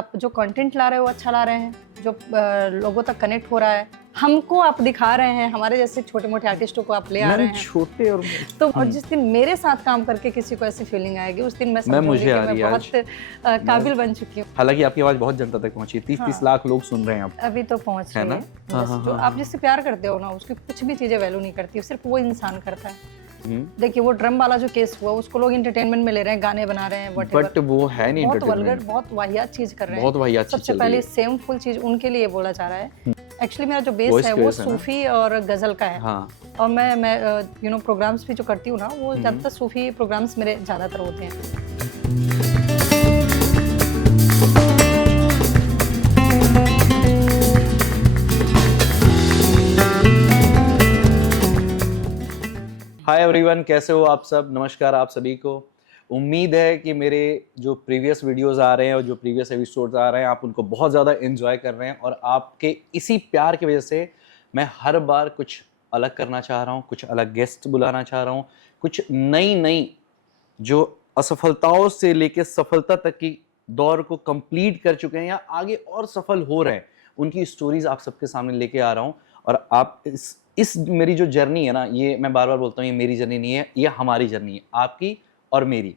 आप जो कंटेंट ला रहे हो अच्छा ला रहे हैं, जो लोगों तक कनेक्ट हो रहा है, हमको आप दिखा रहे हैं, हमारे जैसे छोटे मोटे आर्टिस्टों को आप ले आ रहे हैं छोटे और तो और जिस दिन मेरे साथ काम करके किसी को ऐसी फीलिंग आएगी उस दिन मैं समझूंगी कि मैं बहुत काबिल बन चुकी हूँ। हालांकि आपकी आवाज बहुत जनता तक पहुंची, 30 लाख लोग सुन रहे हैं आप। अभी तो पहुंच रही है। जो आप जिससे प्यार करते हो ना उसकी कुछ भी चीजें वैल्यू नहीं करती, सिर्फ वो इंसान करता है। देखिए वो ड्रम वाला जो केस हुआ उसको लोग एंटरटेनमेंट में ले रहे हैं, गाने बना रहे हैं, बट वो है नहीं, बहुत वल्गर, बहुत वाहियात चीज कर रहे हैं, बहुत वाहियात चीज। सबसे पहले सेमफुल चीज उनके लिए बोला जा रहा है। एक्चुअली मेरा जो बेस है वो सूफी और गजल का है। और मैं यू नो प्रोग्राम्स भी जो करती हूँ ना वो ज्यादातर सूफी प्रोग्राम्स मेरे ज्यादातर होते हैं। हाय एवरीवन, कैसे हो आप सब? नमस्कार आप सभी को। उम्मीद है कि मेरे जो प्रीवियस वीडियोस आ रहे हैं और जो प्रीवियस एपिसोड्स आ रहे हैं आप उनको बहुत ज़्यादा एंजॉय कर रहे हैं, और आपके इसी प्यार की वजह से मैं हर बार कुछ अलग करना चाह रहा हूँ, कुछ अलग गेस्ट बुलाना चाह रहा हूँ, कुछ नई जो असफलताओं से लेकर सफलता तक की दौर को कंप्लीट कर चुके हैं या आगे और सफल हो रहे हैं, उनकी स्टोरीज आप सबके सामने लेके आ रहा हूँ। और आप इस मेरी जो जर्नी है ना, ये मैं बार बार बोलता हूँ, ये मेरी जर्नी नहीं है, ये हमारी जर्नी है, आपकी और मेरी।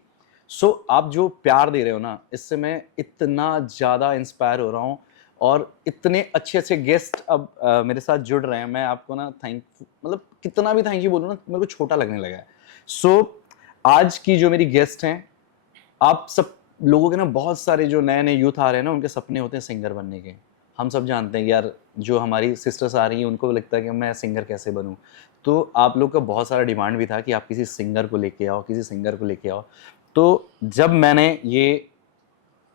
सो आप जो प्यार दे रहे हो ना, इससे मैं इतना ज़्यादा इंस्पायर हो रहा हूँ, और इतने अच्छे अच्छे गेस्ट अब मेरे साथ जुड़ रहे हैं। मैं आपको ना मतलब कितना भी थैंक यू बोलूँ ना, मेरे को छोटा लगने लगा है। सो आज की जो मेरी गेस्ट हैं, आप सब लोगों के ना बहुत सारे जो नए नए यूथ आ रहे हैं ना, उनके सपने होते हैं सिंगर बनने के। हम सब जानते हैं यार, जो हमारी सिस्टर्स आ रही हैं उनको लगता है कि मैं सिंगर कैसे बनूं। तो आप लोग का बहुत सारा डिमांड भी था कि आप किसी सिंगर को लेके आओ, किसी सिंगर को लेके आओ। तो जब मैंने ये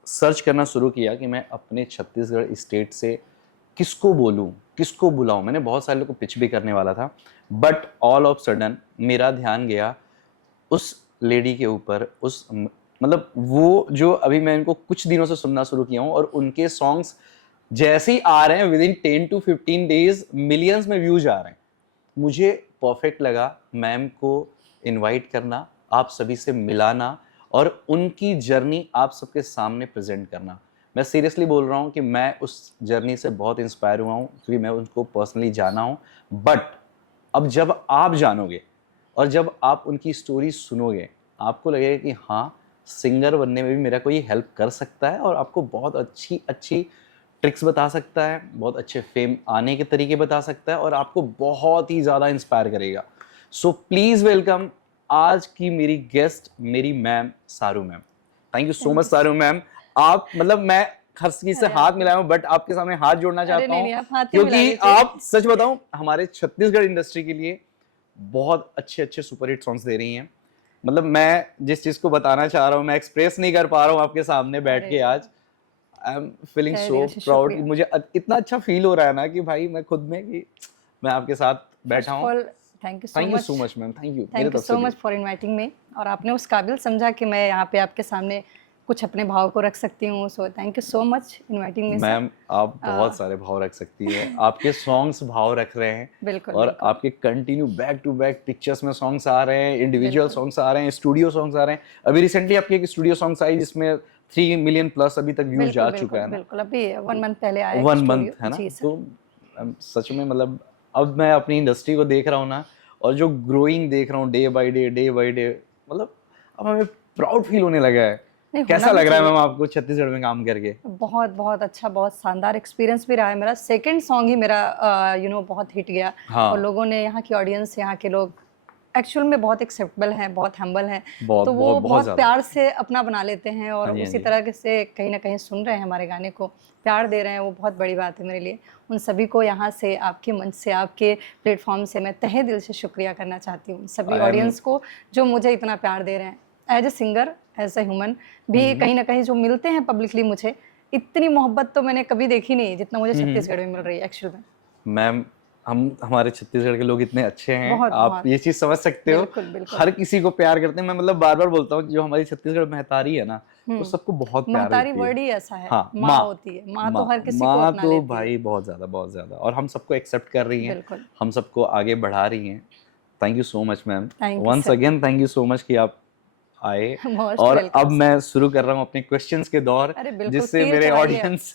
सर्च करना शुरू किया कि मैं अपने छत्तीसगढ़ स्टेट से किसको बोलूं, किसको बुलाऊं, मैंने बहुत सारे लोग को पिच भी करने वाला था, बट ऑल ऑफ सडन मेरा ध्यान गया उस लेडी के ऊपर, उस मतलब वो जो अभी मैं इनको कुछ दिनों से सुनना शुरू किया हूँ, और उनके सॉन्ग्स जैसे ही आ रहे हैं with in 10 to 15 days millions में व्यूज आ रहे हैं। मुझे परफेक्ट लगा मैम को इनवाइट करना, आप सभी से मिलाना और उनकी जर्नी आप सबके सामने प्रेजेंट करना। मैं सीरियसली बोल रहा हूँ कि मैं उस जर्नी से बहुत इंस्पायर हुआ हूँ, क्योंकि मैं उनको पर्सनली जाना हूँ। बट अब जब आप जानोगे और जब आप उनकी स्टोरी सुनोगे, आपको लगेगा कि हाँ, सिंगर बनने में भी मेरा कोई हेल्प कर सकता है, और आपको बहुत अच्छी अच्छी ट्रिक्स बता सकता है, बहुत अच्छे फेम आने के तरीके बता सकता है, और आपको बहुत ही ज़्यादा इंस्पायर करेगा। सो प्लीज़ वेलकम आज की मेरी गेस्ट, मेरी मैम सारू ma'am. Thank you so much सारू मैम। आप मतलब मैं हर चीज से हाथ मिलाया हूँ, बट आपके सामने हाथ जोड़ना चाहता हूँ, क्योंकि आप सच बताऊं हमारे छत्तीसगढ़ इंडस्ट्री के लिए बहुत अच्छे अच्छे सुपरहिट सॉन्ग्स दे रही हैं। मतलब मैं जिस चीज़ को बताना चाह रहा हूँ मैं एक्सप्रेस नहीं कर पा रहा हूँ आपके सामने बैठ के आज। I am feeling so proud. मुझे इतना अच्छा फील हो रहा है ना कि भाई मैं खुद में कि मैं आपके साथ बैठा हूँ। Thank you so much ma'am, thank you so much for inviting me, और आपने उस काबिल समझा कि मैं यहाँ पे आपके सामने कुछ अपने भाव को रख सकती हूँ। So thank you so much inviting me. Ma'am आप बहुत सारे भाव रख सकती है, आपके सॉन्ग्स भाव रख रहे हैं। बिल्कुल, और आपके continue back to back pictures में सॉन्ग्स आ रहे हैं, इंडिविजुअल सॉन्ग्स आ रहे हैं, स्टूडियो सॉन्ग्स आ रहे हैं। अभी रिसेंटली आपकी एक स्टूडियो सॉन्ग्स आई जिसमें 3 मिलियन प्लस अभी तक व्यूज जा चुका है ना। बिल्कुल, अभी 1 मंथ पहले आया, 1 मंथ है ना। तो सच में मतलब अब मैं अपनी इंडस्ट्री को देख रहा हूँ ना, और जो ग्रोइंग देख रहा हूँ डे बाय डे, मतलब अब हमें प्राउड फील होने लगा है। कैसा लग रहा है मैम आपको छत्तीसगढ़ में काम करके? बहुत बहुत अच्छा, बहुत शानदार एक्सपीरियंस भी रहा है मेरा। सेकंड सॉन्ग ही मेरा यू नो बहुत हिट गया। और लोगों ने, यहाँ की ऑडियंस, यहाँ के लोग एक्चुअल में बहुत एक्सेप्टेबल हैं, बहुत हम्बल हैं, तो वो बहुत प्यार से अपना बना लेते हैं, और उसी तरह से कहीं ना कहीं सुन रहे हैं हमारे गाने को, प्यार दे रहे हैं। वो बहुत बड़ी बात है मेरे लिए। उन सभी को यहाँ से, आपके मंच से, आपके प्लेटफॉर्म से मैं तहे दिल से शुक्रिया करना चाहती हूँ, सभी ऑडियंस को जो मुझे इतना प्यार दे रहे हैं। As a singer, as a human भी कहीं ना कहीं जो मिलते हैं पब्लिकली, मुझे इतनी मोहब्बत तो मैंने कभी देखी नहीं जितना मुझे छत्तीसगढ़ में मिल रही है एक्चुअल में। मैम हमारे छत्तीसगढ़ के लोग इतने अच्छे हैं, आप ये चीज समझ सकते हो। हर किसी को प्यार करते हैं। मैं मतलब बार बार बोलता हूँ, जो हमारी छत्तीसगढ़ महतारी है ना, वो सबको बहुत प्यार देती है। महतारी वर्ड ही ऐसा है। हाँ, माँ होती है, माँ तो हर किसी को अपना लेती है। माँ तो भाई बहुत ज्यादा, और हम सबको एक्सेप्ट कर रही हैं, हम सबको आगे बढ़ा रही हैं। Thank you so much ma'am, once again thank you so much कि आप आए Most और welcome, अब मैं शुरू कर रहा हूँ अपने क्वेश्चंस के दौर, अरे बिल्कुल, जिससे तीर मेरे चलाइए। ऑडियंस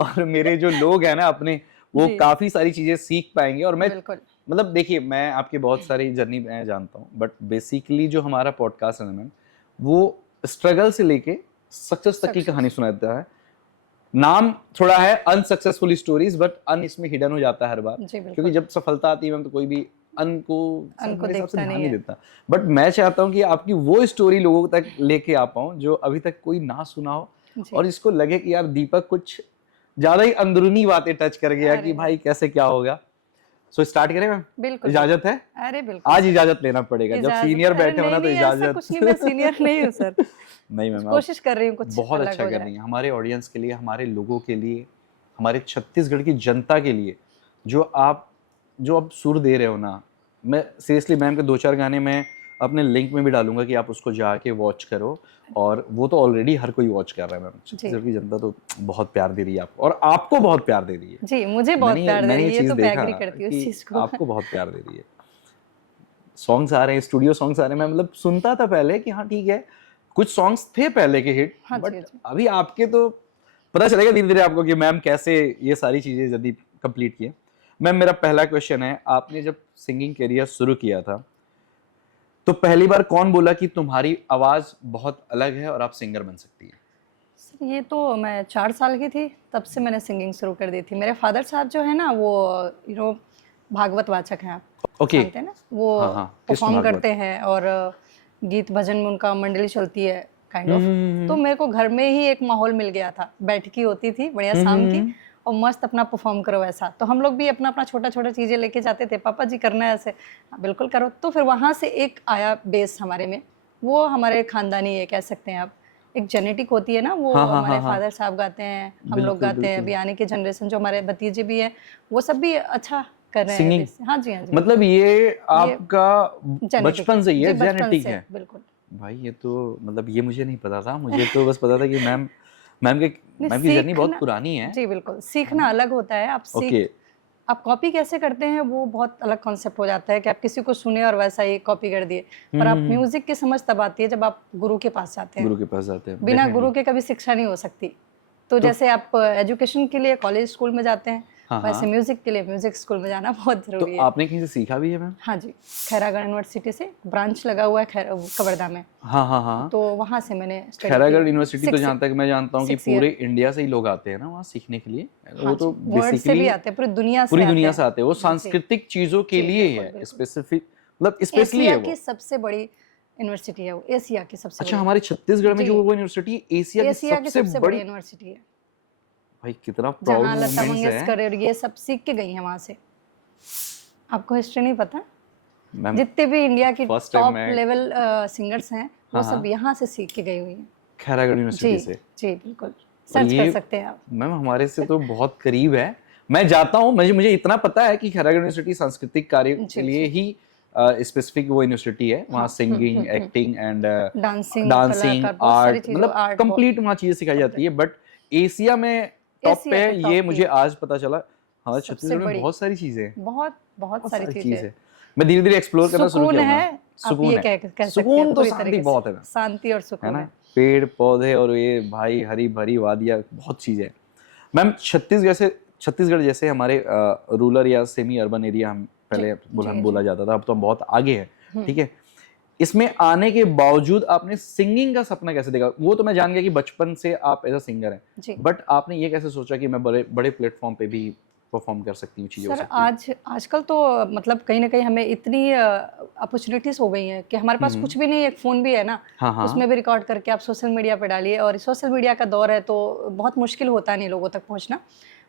और मेरे जो लोग हैं ना अपने, वो जी। काफी सारी चीजें सीख पाएंगे। और मैं बिल्कुल। मतलब देखिए, मैं आपकी बहुत सारी जर्नी मैं जानता हूँ, बट बेसिकली जो हमारा पॉडकास्ट है ना मैम, वो स्ट्रगल से लेके सक्सेस तक की Success, कहानी सुनाता है। नाम थोड़ा है अनसक्सेसफुल स्टोरीज, बट अन इसमें हिडन हो जाता है हर बार, जी क्योंकि बिल्कुल, जब सफलता आती है मैम तो कोई भी अन को उनको मेरे हिसाब से देखता ध्यान नहीं नहीं है। देता। बट मैं चाहता हूँ कि आपकी वो स्टोरी लोगों तक लेके आ पाऊँ जो अभी तक कोई ना सुना हो, जी। और इसको लगे कि यार दीपक कुछ ज्यादा ही अंदरूनी बातें टच कर गया कि अरे भाई कैसे क्या होगा। सो स्टार्ट करें मैम? बिल्कुल, इजाजत बिल्कुल। है? अरे बिल्कुल आज सर, इजाजत लेना पड़ेगा, जब इजाज़त सीनियर अरे बैठे हो नहीं, ना तो नहीं ऐसा इजाजत। कुछ नहीं, मैं सीनियर नहीं हूँ सर। नहीं बस मैम, आप कोशिश कर रही हूँ कुछ बहुत अलग अच्छा हो कर जाए। रही हैं हमारे ऑडियंस के लिए, हमारे लोगों के लिए, हमारे छत्तीसगढ़ की जनता के लिए। जो अब सुर दे रहे हो ना, मैं सीरियसली मैम के 2-4 गाने मैं अपने लिंक में भी डालूंगा कि आप उसको जाके वॉच करो, और वो तो ऑलरेडी हर कोई वॉच कर रहा है मैम। जी। छत्तीसगढ़ की जनता तो बहुत प्यार दे रही है आपको, और आपको बहुत प्यार दे रही है। जी, मुझे बहुत प्यार दे मैंने रही ये है, ये चीज़ तो मैं देखा एग्री करती हूँ इस कि चीज़ को। आपको बहुत प्यार दे रही है। सॉन्ग्स आ रहे हैं, स्टूडियो सॉन्ग्स आ रहे हैं, मैं मतलब सुनता था पहले कि हाँ ठीक है, कुछ सॉन्ग्स थे पहले के हिट, हाँ जी, बट हाँ जी। अभी आपके तो पता चलेगा धीरे धीरे आपको कि मैम कैसे ये सारी चीजें जल्दी कंप्लीट किए। मैम, मेरा पहला क्वेश्चन है, आपने जब सिंगिंग करियर शुरू किया था तो पहली बार कौन बोला कि तुम्हारी आवाज बहुत अलग है और आप सिंगर बन सकती है? सर ये तो मैं 4 साल की थी, तब से मैंने सिंगिंग शुरू कर दी थी। मेरे फादर साहब जो है ना वो भागवत वाचक हैं, आप ओके। जानते हैं ना? वो हाँ हाँ, कृष्ण परफॉर्म भागवत। करते हैं और गीत भजन में उनका मंडली चलती है काइंड ऑफ। तो हम्म मेरे को घर में ही एक माहौल मिल गया था, बैठकी होती थी बढ़िया हम्म शाम हम्म, की, हम्म, और मस्त अपना परफॉर्म करो ऐसा। तो हम लोग भी अपना अपना छोटा छोटा चीज़ें लेके जाते थे, पापा जी करना है ऐसे, हाँ, बिल्कुल करो। तो फिर वहाँ से एक आया बेस हमारे में, वो हमारे खानदानी है कह सकते हैं आप, एक जेनेटिक होती है ना, वो हाँ हाँ हमारे हाँ हाँ, फादर साहब गाते हैं, हम लोग बिल्कुल गाते हैं, बिल्कुल। अभी आने के जनरेशन जो हमारे भतीजे भी हैं वो सब भी अच्छा कर रहे हैं सिंगिंग, बेस। हाँ जी, हाँ जी, मतलब बिल्कुल। ये ये आपका जेनेटिक बचपन है से ही जी, है, बचपन जेनेटिक से है? बिल्कुल। भाई ये तो मतलब ये मुझे नहीं पता था, मुझे तो बस पता था कि मैम मैम के नहीं मैम की जर्नी बहुत सीखना, पुरानी है जी बिल्कुल, है ना? सीखना अलग होता है। ओके। आप कॉपी कैसे करते हैं वो बहुत अलग कॉन्सेप्ट हो जाता है कि आप किसी को सुने और वैसा ही कॉपी कर दिए। पर आप हम्म, म्यूजिक की समझ तब आती है जब आप गुरु के पास जाते हैं। गुरु के पास जाते हैं बिना डेफिनेटली। गुरु के कभी शिक्षा नहीं हो सकती। तो तो जैसे आप एजुकेशन के लिए कॉलेज स्कूल में जाते हैं, हाँ वैसे हाँ, म्यूजिक के लिए म्यूजिक स्कूल में जाना बहुत तो ज़रूरी है। आपने कहीं से सीखा भी है मैम? हाँ जी, खैरागढ़ यूनिवर्सिटी से ब्रांच लगा हुआ है कवर्धा में, हाँ हाँ हाँ। तो वहाँ से मैंने स्टडी की खैरागढ़ है। यूनिवर्सिटी तो जहाँ तक मैं जानता हूँ कि 6 ईयर। पूरे इंडिया से ही लोग आते हैं ना वहाँ सीखने के लिए, हाँ वो तो जी, वर्ल्ड से बेसिकली भी आते हैं, पूरी दुनिया से पूरी आते दुनिया हैं। से आते हैं, वो जी, सांस्कृतिक चीजों के जी, लिए ही बिल्कुल, है, बिल्कुल। स्पेसिफिक मतलब स्पेशली है एशिया की वो। सबसे बड़ी यूनिवर्सिटी है वो, एशिया की सबसे अच्छा, बड़ी। हमारे छत्तीसगढ़ में जी, जो वो यूनिवर्सिटी एशिया की एशिया की सबसे सबसे बड़ी बड़ी, यूनिवर्सिटी है, भाई कितना प्राउड जहाँ लता मोमेंट्स है मंगेशकर और ये सब सीख के गई हैं वहाँ से। आपको हिस्ट्री नहीं पता? मैम। जितने भी इंडिया की फर्स्ट टाइम टॉप मैं, लेवल सिंगर्स हैं, वो हाँ सब हाँ, यहाँ से सीख के गई हुई हैं। खैरागढ़ जी, यूनिवर्सिटी से। जी, बिल्कुल। और सर्च कर ये सकते हैं आप। मैम हमारे से तो बहुत करीब है, मैं जाता हूँ, मुझे इतना पता है कि खैरागढ़ यूनिवर्सिटी सांस्कृतिक कार्य के जी, लिए जी। ही स्पेसिफिक वो यूनिवर्सिटी है, वहाँ हाँ, singing, acting and dancing, dancing, कलाकार, बहुत सारी आर्ट, चीज़ें, मतलब आर्ट बहुत कंप्लीट वहाँ चीज़ें सिखाई जाती है। कंप्लीट। बट एशिया में टॉप पे एशिया के है, ये टॉप की मुझे है, आज पता चला। हमारे सबसे छत्तीसगढ़ में बड़ी, बहुत सारी चीज़ें हैं, बहुत बहुत बहुत सारी सारी चीज़ें चीज़ हैं। है। मैं धीरे धीरे एक्सप्लोर करना शुरू सुकून करूंगा। है, आप सुकून ये है, कह सकते हैं सुकून तो पूरी शांति तरीके से, बहुत है मैम, शांति और है सुकून ना? है। पेड़ पौधे और ये भाई हरी भरी वादियाँ, बहुत चीजें हैं मैम। छत्तीसगढ़ जैसे हमारे रूरल या सेमी अर्बन एरिया हम जी, पहले जी, जी। बोला जाता था, अब तो हम बहुत आगे हैं, ठीक है? इसमें आने के बावजूद आपने सिंगिंग का सपना कैसे देखा? वो तो मैं जान गया कि बचपन से आप एज अ सिंगर हैं, जी। बट आपने ये कैसे सोचा कि मैं बड़े बड़े प्लेटफॉर्म पे भी परफॉर्म कर सकती हूँ, चीजें हो सर सकती है? आजकल तो मतलब कहीं न कहीं हमें इतनी अपॉर्च्युनिटीज़ हो गई हैं कि हमारे पास कुछ भी नहीं, एक फ़ोन भी है ना, हाँ हाँ। उसमें भी रिकॉर्ड करके आप सोशल मीडिया पे डालिए, और सोशल मीडिया का दौर है तो बहुत मुश्किल होता नहीं लोगों तक पहुँचना।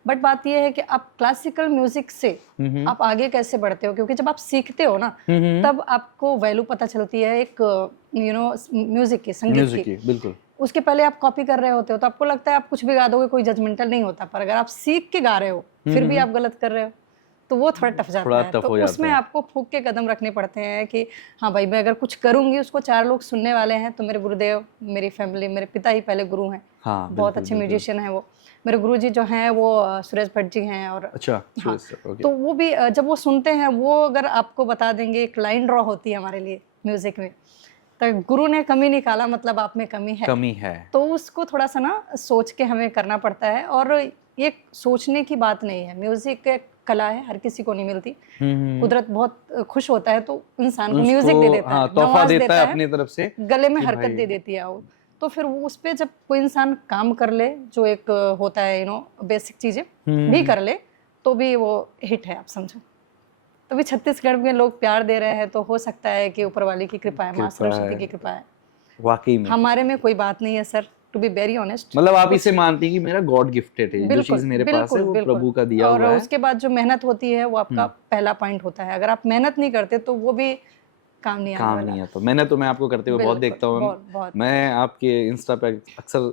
बट बात ये है कि आप क्लासिकल म्यूज़िक से हम्म आप आगे कैसे बढ़ते हो? क्योंकि जब आप सीखते हो ना, हम्म, तब आपको वैल्यू पता चलती है एक म्यूज़िक की, संगीत म्यूजिक की। की बिल्कुल। उसके पहले आप कॉपी कर रहे होते हो तो आपको लगता है आप कुछ भी गा दोगे, कोई जजमेंटल नहीं होता। पर अगर आप सीख के गा रहे हो, फिर भी आप गलत कर रहे हो, तो वो थोड़ा टफ जाता थोड़ा है। टफ तो हो जाता उसमें है। आपको फूँक के कदम रखने पड़ते हैं कि हाँ भाई, मैं अगर कुछ करूँगी उसको 4 लोग सुनने वाले हैं, तो मेरे गुरुदेव, मेरी फैमिली, मेरे पिता ही पहले गुरु हैं। हाँ बहुत बिल्कुल अच्छे बिल्कुल। म्यूजिशियन हैं वो। मेरे गुरुजी जो हैं वो सुरेश भट्ट जी हैं, और अच्छा, हाँ, ओके। तो वो भी जब वो सुनते हैं, वो अगर आपको बता देंगे, एक लाइन ड्रॉ होती है हमारे लिए म्यूज़िक में, तो गुरु ने कमी निकाला, मतलब आप में कमी है। तो उसको थोड़ा सा ना सोच के हमें करना पड़ता है, और ये सोचने की बात नहीं है। म्यूजिक एक कला है, हर किसी को नहीं मिलती। कुदरत बहुत खुश होता है तो इंसान को म्यूजिक दे देता है, तोहफा देता है अपनी तरफ से, गले में हरकत दे देती है वो। तो फिर वो उस पे जब कोई इंसान काम कर ले, जो एक होता है बेसिक चीजें भी कर ले, तो भी वो हिट है, आप समझो। तो भी छत्तीसगढ़ में लोग प्यार दे रहे हैं, तो हो सकता है कि ऊपर वाले की कृपा है, माँ सरस्वती की कृपा है। वाकई में हमारे में कोई बात नहीं है sir, to be very honest. मतलब आप इसे मानती हैं कि मेरा गॉड गिफ्टेड है, जो चीज मेरे पास है वो प्रभु का दिया हुआ है। और उसके बाद जो मेहनत होती है वो आपका पहला पॉइंट होता है। अगर आप मेहनत नहीं करते तो वो भी काम नहीं आने वाला। तो मैंने तो मैं आपको करते हुए बहुत देखता हूँ। मैं आपके इंस्टा पे अक्सर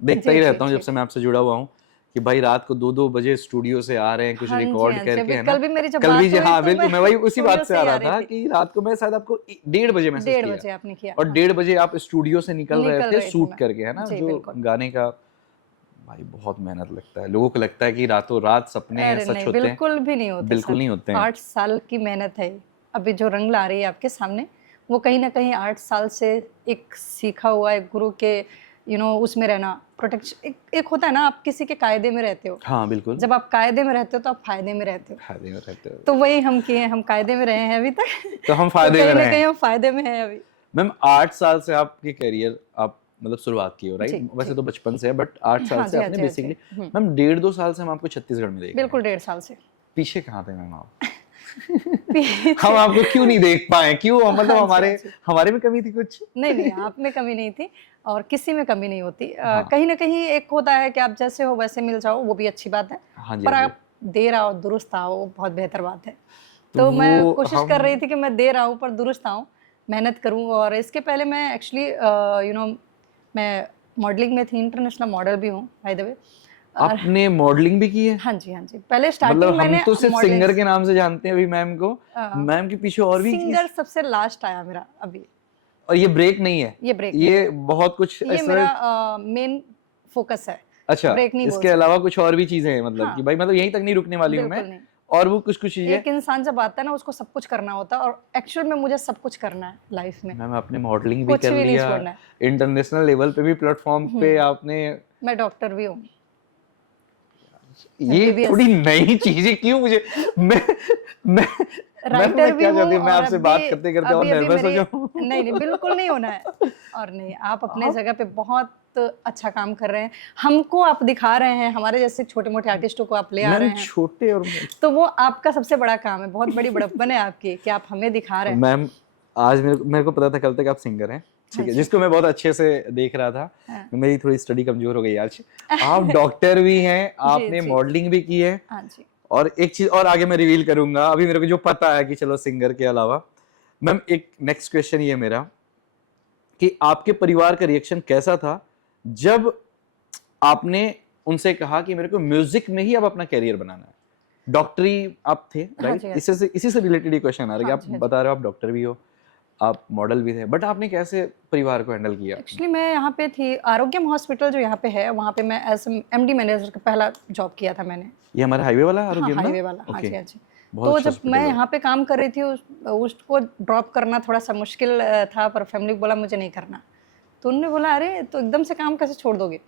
देखता ही रहता हूँ जब से मैं आपसे जुड़ा हुआ हूँ, कि भाई रात को 2-2 बजे स्टूडियो से आ रहे हैं कुछ रिकॉर्ड करके, है ना। कल भी हाँ बिल्कुल, मैं वही उसी बात से आ रहा था कि रात को मैं शायद आपको 1:30 बजे मैसेज किया, 1:30 बजे आपने किया, और 1:30 बजे आप स्टूडियो से निकल रहे थे शूट करके, है ना, जो गाने का। भाई बहुत मेहनत लगता है, लोगों को लगता है कि रातों रात सपने सच होते हैं, बिल्कुल भी नहीं होते, बिल्कुल नहीं होते हैं। 8 साल की मेहनत है। अभी जो रंग ला रही है आपके सामने, वो कहीं ना कहीं 8 साल से एक सीखा हुआ है गुरु के उसमें रहना, प्रोटेक्शन। एक होता है ना, आप किसी के कायदे में रहते हो। हाँ बिल्कुल। जब आप कायदे में रहते हो तो आप फायदे में रहते हो। तो वही हम किए, हम कायदे में रहे हैं अभी तक। तो हम फायदे में रहे हैं। कहीं हम फायदे में हैं अभी। मैम 8 साल से आपकी करियर आप मतलब शुरुआत की हो, राइट? वैसे तो बचपन से है, बट 8 साल से आपने बेसिकली। मैम 1.5-2 साल से हम आपको छत्तीसगढ़ में देख रहे हैं। बिल्कुल 1.5 साल से। पीछे कहाँ थे मैम आप? हम आपको क्यों नहीं देख पाए? क्यों? मतलब हमारे में कमी थी कुछ? नहीं, आप में कमी नहीं थी, और किसी में कमी नहीं होती। कहीं ना कहीं एक होता है कि आप जैसे हो वैसे मिल जाओ, वो भी अच्छी बात है। पर आप देर आओ दुरुस्त आओ, बहुत बेहतर बात है। तो मैं कोशिश कर रही थी कि मैं देर आऊँ पर दुरुस्त आऊँ, मेहनत करूँ। और इसके पहले मैं एक्चुअली मैं मॉडलिंग में थी, इंटरनेशनल मॉडल भी हूँ बाय द वे। आपने मॉडलिंग भी की है? हाँ जी। पहले स्टार्टिंग मतलब मैंने हम तो सिर्फ सिंगर के नाम से जानते हैं अभी मैम को। मैम के पीछे और भी सिंगर सबसे लास्ट आया मेरा अभी। और ये ब्रेक नहीं है? ये बहुत कुछ ये मेरा मेन फोकस है। अच्छा, ब्रेक नहीं। इसके अलावा कुछ और भी चीजें हैं, मतलब कि भाई मतलब यहीं तक नहीं रुकने वाली हूँ मैं, और वो कुछ चीजें। एक इंसान जब आता है ना, उसको सब कुछ करना होता है, और एक्चुअल में मुझे सब कुछ करना है लाइफ में। मैम आपने मॉडलिंग भी कर लिया, इंटरनेशनल लेवल पे भी प्लेटफॉर्म पे आपने। मैं डॉक्टर भी हूँ। ये थोड़ी नई चीजें क्यों मुझे मैं राइटर भी हूँ। मैं आपसे बात करते करते और नर्वस हो जाऊं? नहीं बिल्कुल नहीं होना है। और नहीं, आप अपने जगह पे बहुत अच्छा काम कर रहे हैं, हमको आप दिखा रहे हैं, हमारे जैसे छोटे मोटे आर्टिस्टों को आप ले आ रहे हैं। छोटे और तो वो आपका सबसे बड़ा काम है, बहुत बड़ी बड़प्पन है आपकी कि आप हमें दिखा रहे हैं। मैम आज मेरे को पता था कल तक आप सिंगर हैं, ठीक है, जिसको मैं बहुत अच्छे से देख रहा था। हाँ। मेरी थोड़ी स्टडी कमजोर हो गई आज। आप डॉक्टर भी हैं, आपने मॉडलिंग भी की है। हाँ जी। और एक चीज और आगे मैं रिवील करूंगा, अभी मेरे को जो पता है कि चलो सिंगर के अलावा। मैम एक नेक्स्ट क्वेश्चन ये मेरा, कि आपके परिवार का रिएक्शन कैसा था जब आपने उनसे कहा कि मेरे को म्यूजिक में ही अब अपना करियर बनाना है? डॉक्टरी आप थे, राइट? इसी से रिलेटेड ही क्वेश्चन आ रहा है। आप बता रहे हो आप डॉक्टर भी हो, आप मॉडल भी थे, बट आपने कैसे परिवार को हैंडल किया? एक्चुअली मैं यहाँ पे थी आरोग्यम हॉस्पिटल जो यहाँ पे है, वहाँ पे मैं एज एमडी मैनेजर का पहला जॉब किया था मैंने। ये हमारा हाईवे वाला आरोग्यम? हाँ, हाईवे वाला। हाँ जी। तो जब मैं यहाँ पे काम कर रही थी, उसको ड्रॉप करना थोड़ा सा मुश्किल था, पर फैमिली को बोला मुझे नहीं करना। तो उन्होंने बोला अरे तो एकदम से काम कैसे छोड़ दोगे?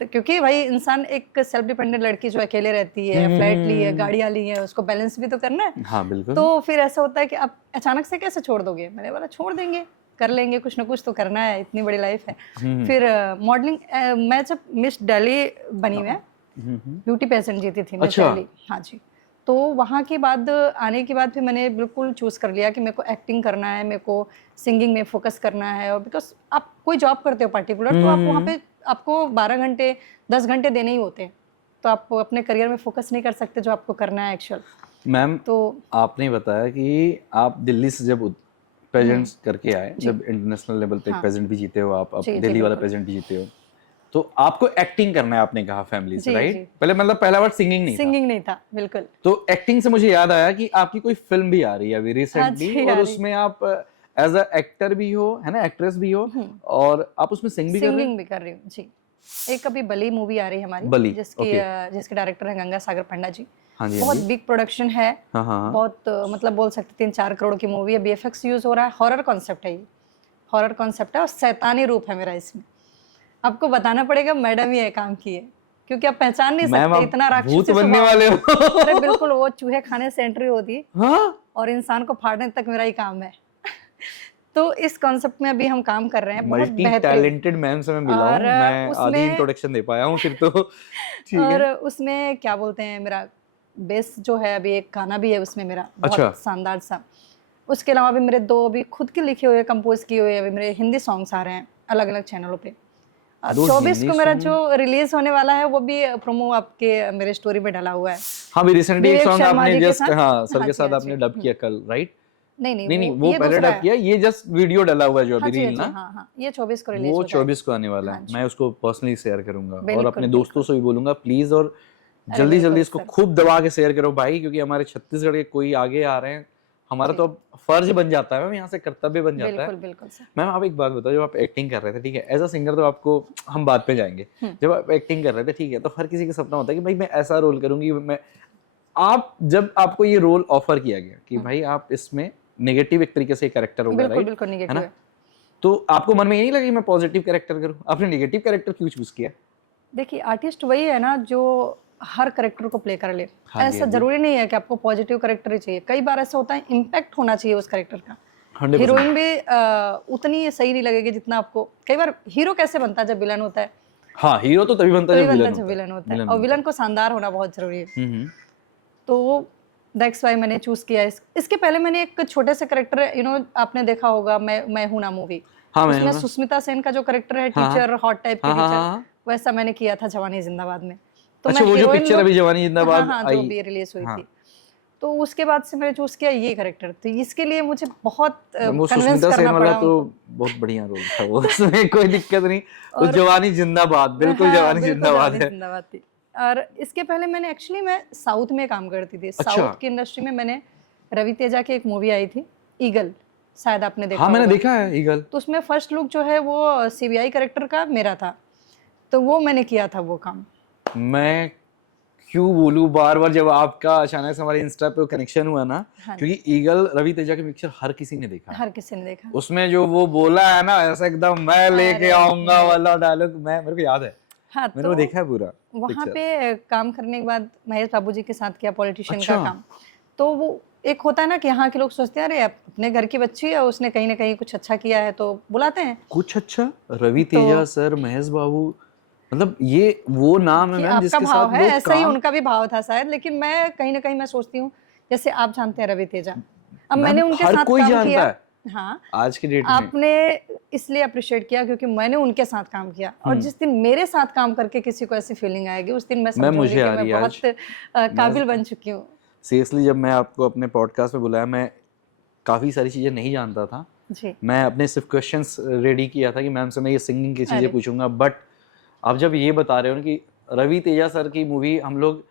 तो क्योंकि भाई इंसान एक सेल्फ डिपेंडेंट लड़की जो अकेले रहती है, फ्लैट ली है, गाड़ियाँ ली है, उसको बैलेंस भी तो करना है। हाँ बिल्कुल। तो फिर ऐसा होता है कि आप अचानक से कैसे छोड़ दोगे? मैंने बोला छोड़ देंगे, कर लेंगे, कुछ ना कुछ तो करना है, इतनी बड़ी लाइफ है। फिर मॉडलिंग, मैं जब मिस दिल्ली बनी, मैं ब्यूटी पेजेंट जीती थी मिस दिल्ली। हाँ जी। तो वहाँ के बाद आने के बाद फिर मैंने बिल्कुल चूज़ कर लिया कि मेरे को एक्टिंग करना है, मेरे को सिंगिंग में फोकस करना है। और बिकॉज आप कोई जॉब करते हो पर्टिकुलर, तो आप वहाँ पे आपको 12 घंटे 10 घंटे देने ही होते हैं, तो आप अपने करियर में फोकस नहीं कर सकते जो आपको करना है एक्चुअल। मैम तो आपने बताया कि आप दिल्ली से जब पेजेंट्स करके आए, जब इंटरनेशनल लेवल पे पेजेंट भी जीते हो आप, अब दिल्ली वाला पेजेंट भी जीते हो, तो आपको एक्टिंग करना है, आपने कहा फैमिली से, राइट? पहले मतलब पहला वर्ड सिंगिंग नहीं था। बिल्कुल। तो एक्टिंग से मुझे याद आया कि आपकी कोई फिल्म भी आ रही है अभी रिसेंटली, और उसमें आप एज अ एक्टर भी हो, है ना, एक्ट्रेस भी हो, और आप उसमें सिंगिंग भी कर रही हूँ जी। एक अभी बली मूवी आ रही है हमारी, जिसके डायरेक्टर हैं गंगा सागर पंडा जी। बहुत बिग प्रोडक्शन है। बहुत मतलब बोल सकते 3-4 करोड़ की मूवी है, बीएफएक्स यूज हो रहा है, हॉरर कॉन्सेप्ट है ये। हॉरर कॉन्सेप्ट है और शैतानी रूप है मेरा इसमें। आपको बताना पड़ेगा मैडम ही ये काम की है, क्योंकि आप पहचान नहीं सकते इतना राक्षसी भूत बनने वाले हो। अरे बिल्कुल, वो चूहे खाने से एंट्री होती है हाँ? और इंसान को फाड़ने तक मेरा ही काम है। तो इस कॉन्सेप्ट में अभी हम काम कर रहे हैं, बहुत मल्टी बेहतरीन। टैलेंटेड मैम से मैं मिला हूँ, मैं आधी इंट्रोडक्शन दे पाया हूँ फिर तो। ठीक है। और उसमें क्या बोलते हैं, मेरा बेस जो है अभी एक गाना भी है उसमें मेरा, बहुत शानदार सा। उसके अलावा भी मेरे 2 अभी खुद के लिखे हुए, कंपोज किए हुए अभी मेरे हिंदी सॉन्ग्स आ रहे हैं अलग अलग चैनलों पे। 24 को मेरा जो रिलीज होने वाला है वो भी प्रोमो आपके मेरे स्टोरी में डाला हुआ है। हाँ, भी रिसेंटली एक सॉन्ग आपने जस्ट सर के साथ आपने डब किया कल, राइट? नहीं, वो पहले डब किया, ये जस्ट वीडियो डाला हुआ है जो अभी रील ना। हाँ, ये 24 को रिलीज वो 24 को आने वाला है। मैं उसको पर्सनली शेयर करूंगा और अपने दोस्तों से भी बोलूंगा प्लीज, और जल्दी इसको खूब दबा के शेयर करो भाई, क्योंकि हमारे छत्तीसगढ़ के कोई आगे आ रहे हैं, हमारा तो अब फर्ज बन जाता है मैम, यहाँ से कर्तव्य बन जाता है। बिल्कुल सर। मैम आप एक बात बताओ, जब आप एक्टिंग कर रहे थे, ठीक है, एज अ सिंगर तो आपको हम बात पे जाएंगे, जब आप एक्टिंग कर रहे थे, ठीक है, तो हर किसी का सपना होता है कि भाई मैं ऐसा रोल करूंगी। मैं आप जब आपको ये रोल ऑफर किया गया कि भाई आप इसमें नेगेटिव एक तरीके से कैरेक्टर होगा, राइट? बिल्कुल नेगेटिव है। तो आपको मन में ये नहीं लगा कि मैं पॉजिटिव कैरेक्टर करूं? आपने नेगेटिव कैरेक्टर क्यों चूज किया? देखिए, आर्टिस्ट वही है ना जो हर कैरेक्टर को प्ले कर ले। ऐसा जरूरी नहीं है कि आपको पॉजिटिव कैरेक्टर ही चाहिए, कई बार ऐसा होता है इम्पैक्ट होना चाहिए उस कैरेक्टर का। हीरोइन भी उतनी सही नहीं लगेगी जितना आपको, कई बार हीरो कैसे बनता है जब विलन होता है। हाँ, हीरो तो तभी बनता है जब विलन होता है, और विलन को शानदार होना बहुत जरूरी है। तो दैट्स व्हाई मैंने चूज किया। इसके पहले मैंने एक छोटे से कैरेक्टर, आपने देखा होगा मैं हूं ना मूवी, उसमें सुष्मिता सेन का जो कैरेक्टर है, टीचर, हॉट टाइप की टीचर, वैसा मैंने किया था जवानी जिंदाबाद में। तो अच्छा, वो जो पिक्चर अभी जवानी जिंदाबाद जो भी रिलीज हुई थी, तो उसके बाद से मैंने चूज किया ये कैरेक्टर। तो इसके लिए मुझे बहुत कन्विंस करना पड़ा। तो बहुत बढ़िया रोल था वो, उसमें कोई दिक्कत नहीं। वो जवानी जिंदाबाद, बिल्कुल जवानी जिंदाबाद है। और इसके पहले मैंने एक्चुअली मैं साउथ में काम करती थी। साउथ की इंडस्ट्री में मैंने रवि तेजा की एक मूवी आई थी ईगल, शायद आपने देखा। हाँ, मैंने देखा है ईगल। तो उसमें फर्स्ट लुक जो है वो सीबीआई कैरेक्टर का मेरा था, तो वो मैंने किया था वो काम। मैं क्यों बोलूं बार बार, जब आपका अचानक से हमारे इंस्टा पे कनेक्शन हुआ ना, क्योंकि ईगल रवि तेजा की पिक्चर हर किसी ने देखा। उसमें जो वो बोला है ना, ऐसा एकदम मैं लेके आऊंगा वाला डायलॉग, मेरे को याद है। हाँ, मैंने वो देखा है पूरा। वहाँ पे काम करने के बाद महेश बाबू जी के साथ किया पॉलिटिशियन का काम। तो वो एक होता है ना कि यहाँ के लोग सोचते हैं अरे अपने घर की बच्ची है, उसने कहीं ना कहीं कुछ अच्छा किया है तो बुलाते हैं कुछ अच्छा। रवि तेजा सर, महेश बाबू, मतलब ये वो नाम है मैम जिसके साथ है, ऐसा ही उनका भी भाव था शायद। लेकिन मैं कहीं ना कहीं मैं सोचती हूँ, जैसे आप जानते हैं रवि तेजा, अब मैंने उनके साथ काम किया। हाँ, आज की डेट में आपने इसलिए अप्रिशिएट किया क्योंकि मैंने उनके साथ काम किया, और जिस दिन मेरे साथ काम करके किसी को ऐसी फीलिंग आएगी उस दिन मैं समझूंगी कि मैं बहुत काबिल बन चुकी हूँ। सीरियसली, जब मैं आपको अपने पॉडकास्ट में बुलाया, मैं काफी सारी चीजें नहीं जानता था जी। मैं अपने सिर्फ क्वेश्चंस रेडी किया था कि मैम से मैं ये सिंगिंग की चीजें पूछूंगा, बट आप जब ये बता रहे हो कि रवि तेजा सर की मूवी हम लोग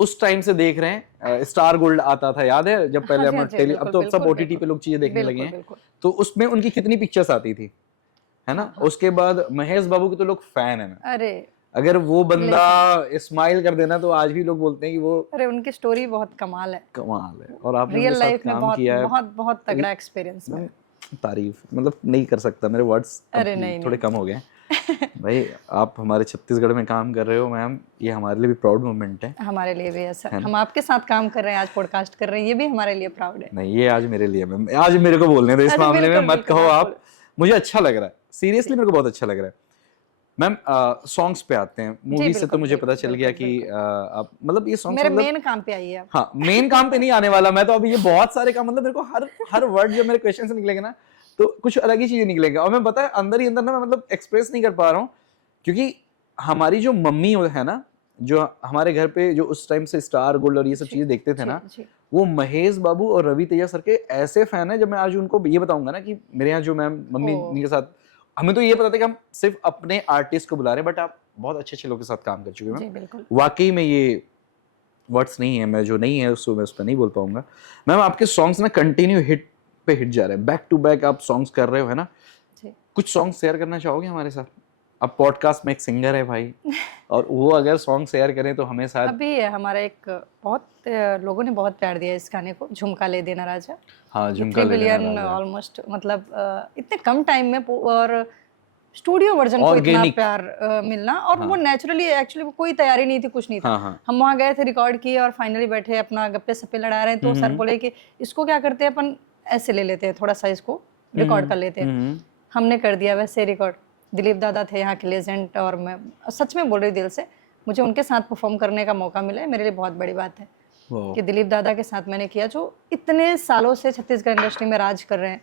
उस टाइम से देख रहे हैं, स्टार गोल्ड आता था, याद है जब पहले हम अब तो सब ओटीटी पे लोग चीजें देखने लगे हैं, तो उसमें उनकी कितनी पिक्चर्स आती थी, है ना। उसके बाद महेश बाबू के तो लोग फैन है ना। अरे अगर वो बंदा स्माइल कर देना तो आज भी लोग बोलते हैं कि वो, अरे उनकी स्टोरी बहुत कमाल है। और आपने रियल लाइफ में बहुत तगड़ा एक्सपीरियंस है। तारीफ मतलब नहीं कर सकता, मेरे वर्ड्स थोड़े कम हो गए। भाई आप हमारे छत्तीसगढ़ में काम कर रहे हो मैम, ये हमारे लिए भी प्राउड मोमेंट है। हमारे लिए भी है सर, हम आपके साथ काम कर रहे हैं, आज पॉडकास्ट कर रहे हैं, ये भी हमारे लिए प्राउड है। नहीं, ये आज मेरे लिए मैम, आज मेरे को बोलने दो इस मामले में, मत कहो आप। मुझे अच्छा लग रहा है, सीरियसली मेरे को बहुत अच्छा लग रहा है मैम। सॉन्ग्स पे आते हैं, मूवी से तो मुझे पता चल गया कि आप मतलब ये सॉन्ग मेरे मेन काम पे आई है। हाँ, मेन काम पे नहीं आने वाला मैं तो, अभी ये बहुत सारे काम, मतलब मेरे को हर वर्ड जो मेरे क्वेश्चन से निकलेगा ना तो कुछ अलग ही चीजें निकलेंगे, और मैं पता है अंदर ही अंदर ना मैं मतलब एक्सप्रेस नहीं कर पा रहा हूँ, क्योंकि हमारी जो मम्मी है ना, जो हमारे घर पे जो उस टाइम से स्टार गोल्ड और ये सब चीजें देखते थे ना, वो महेश बाबू और रवि तेजा सर के ऐसे फैन है। जब मैं आज उनको ये बताऊंगा ना कि मेरे यहाँ जो मैम मम्मी के साथ, हमें तो ये पता था कि हम सिर्फ अपने आर्टिस्ट को बुला रहे हैं, बट आप बहुत अच्छे अच्छे लोगों के साथ काम कर चुके हैं। वाकई में ये वर्ड्स नहीं है, मैं जो नहीं है उसको मैं उस पर नहीं बोल पाऊंगा। मैम आपके सॉन्ग्स ना कंटिन्यू हिट पे हिट जा रहे हैं, बैक टू बैक आप सॉन्ग्स कर रहे हो, है ना। कुछ सॉन्ग शेयर करना चाहोगे हमारे साथ? अब पॉडकास्ट में एक सिंगर है भाई और वो अगर सॉन्ग शेयर करें तो हमें शायद अभी हमारा एक बहुत लोगों ने बहुत प्यार दिया इस गाने को, झुमका ले देना राजा। हाँ झुमका 3 ले देना बिलियन राजा। ऑलमोस्ट, मतलब इतने कम टाइम में और स्टूडियो वर्जन को इतना Organic। प्यार मिलना, और वो नेचुरली, एक्चुअली कोई तैयारी नहीं थी, कुछ नहीं था। हाँ, हाँ। हम वहाँ गए थे, रिकॉर्ड किए और फाइनली बैठे अपना गप्पे सप्पे लड़ा रहे हैं, तो सर बोले कि इसको क्या करते हैं अपन, ऐसे ले लेते हैं, थोड़ा सा इसको रिकॉर्ड कर लेते हैं। हमने कर दिया वैसे रिकॉर्ड। दिलीप दादा थे यहाँ के लेजेंड, और मैं सच में बोल रही हूँ दिल से, मुझे उनके साथ परफॉर्म करने का मौका मिला है, मेरे लिए बहुत बड़ी बात है कि दिलीप दादा के साथ मैंने किया, जो इतने सालों से छत्तीसगढ़ इंडस्ट्री में राज कर रहे हैं।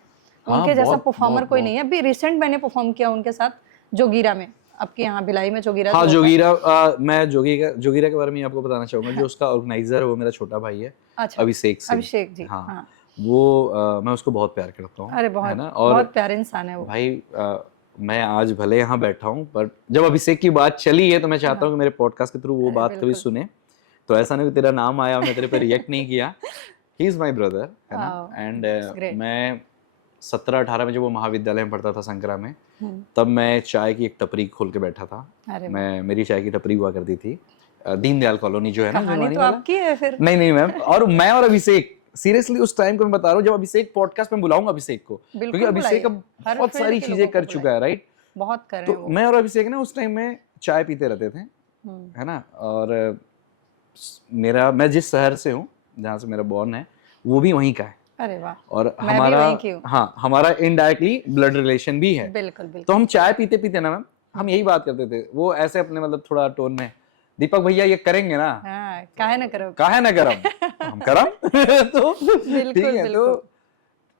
उनके जैसा परफॉर्मर कोई नहीं है। अभी रिसेंट मैंने परफॉर्म किया उनके साथ जोगीरा में, आपके यहाँ भिलाई में जोगीरा। हाँ मैं जोगीरा के बारे में आपको बताना चाहूंगा। जो उसका ऑर्गेनाइजर है वो मेरा छोटा भाई है। अच्छा, अभिषेक जी। हाँ, वो मैं उसको बहुत प्यार करता हूँ। अरे बहुत, बहुत प्यारे इंसान है वो भाई। मैं आज भले यहाँ बैठा हूँ, पर जब अभिषेक की बात चली है तो मैं चाहता हूँ कि मेरे पॉडकास्ट के थ्रू वो बात कभी सुने। तो ऐसा नहीं कि तेरा नाम आया मैं तेरे पे रिएक्ट नहीं किया। ही इज माई ब्रदर, है ना। एंड मैं 17-18 में जब वो महाविद्यालय में पढ़ता था संकरा में, तब मैं चाय की एक टपरी खोल के बैठा था। मेरी चाय की टपरी हुआ करती थी दीनदयाल कॉलोनी जो है ना। कहानी तो आपकी है फिर। नहीं मैम, और मैं और अभिषेक सीरियसली उस टाइम को मैं बता रहा हूँ, जब अभिषेक पॉडकास्ट में बुलाऊंगा अभिषेक को, क्योंकि अभिषेक अब बहुत सारी चीजें कर चुका है, राइट। बहुत कर तो मैं और अभिषेक ना उस टाइम में चाय पीते रहते थे, है ना। और मैं जिस शहर से हूँ, जहाँ से मेरा बॉर्न है, वो भी वहीं का है। अरे वाह। और हमारा इनडायरेक्टली ब्लड रिलेशन भी है। बिल्कुल। तो हम चाय पीते पीते ना मैम, हम यही बात करते थे। वो ऐसे अपने मतलब थोड़ा टोन में, दीपक भैया ये करेंगे ना। हाँ, काहे ना करम हम करम। तो ठीक है। तो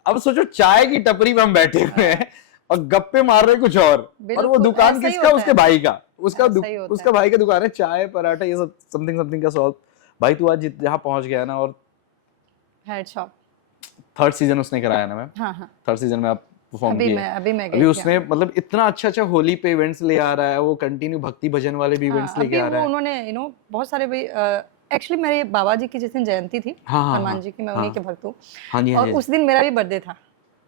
अब सोचो चाय की टपरी में हम बैठे हुए हैं और गप्पे मार रहे कुछ और वो दुकान किसका, उसके भाई का, उसका भाई का दुकान है, चाय पराठा ये सब समथिंग का शॉप। भाई तू आज जहाँ पहुंच गया ना, और हेड शॉप 3rd सीजन उसने कराया ना मैम। हाँ। 3rd सीजन में आप परफॉर्म किए। अभी उसने मतलब इतना अच्छा होली पे इवेंट्स ले आ रहा है, वो कंटिन्यू भक्ति भजन वाले भी इवेंट्स लेके आ रहा है। उन्होंने बहुत सारे भी, एक्चुअली मेरे बाबा जी की जिस दिन जयंती थी, हनुमान जी की, मैं उन्हीं के भक्त हूँ। और उस दिन मेरा भी बर्थडे था।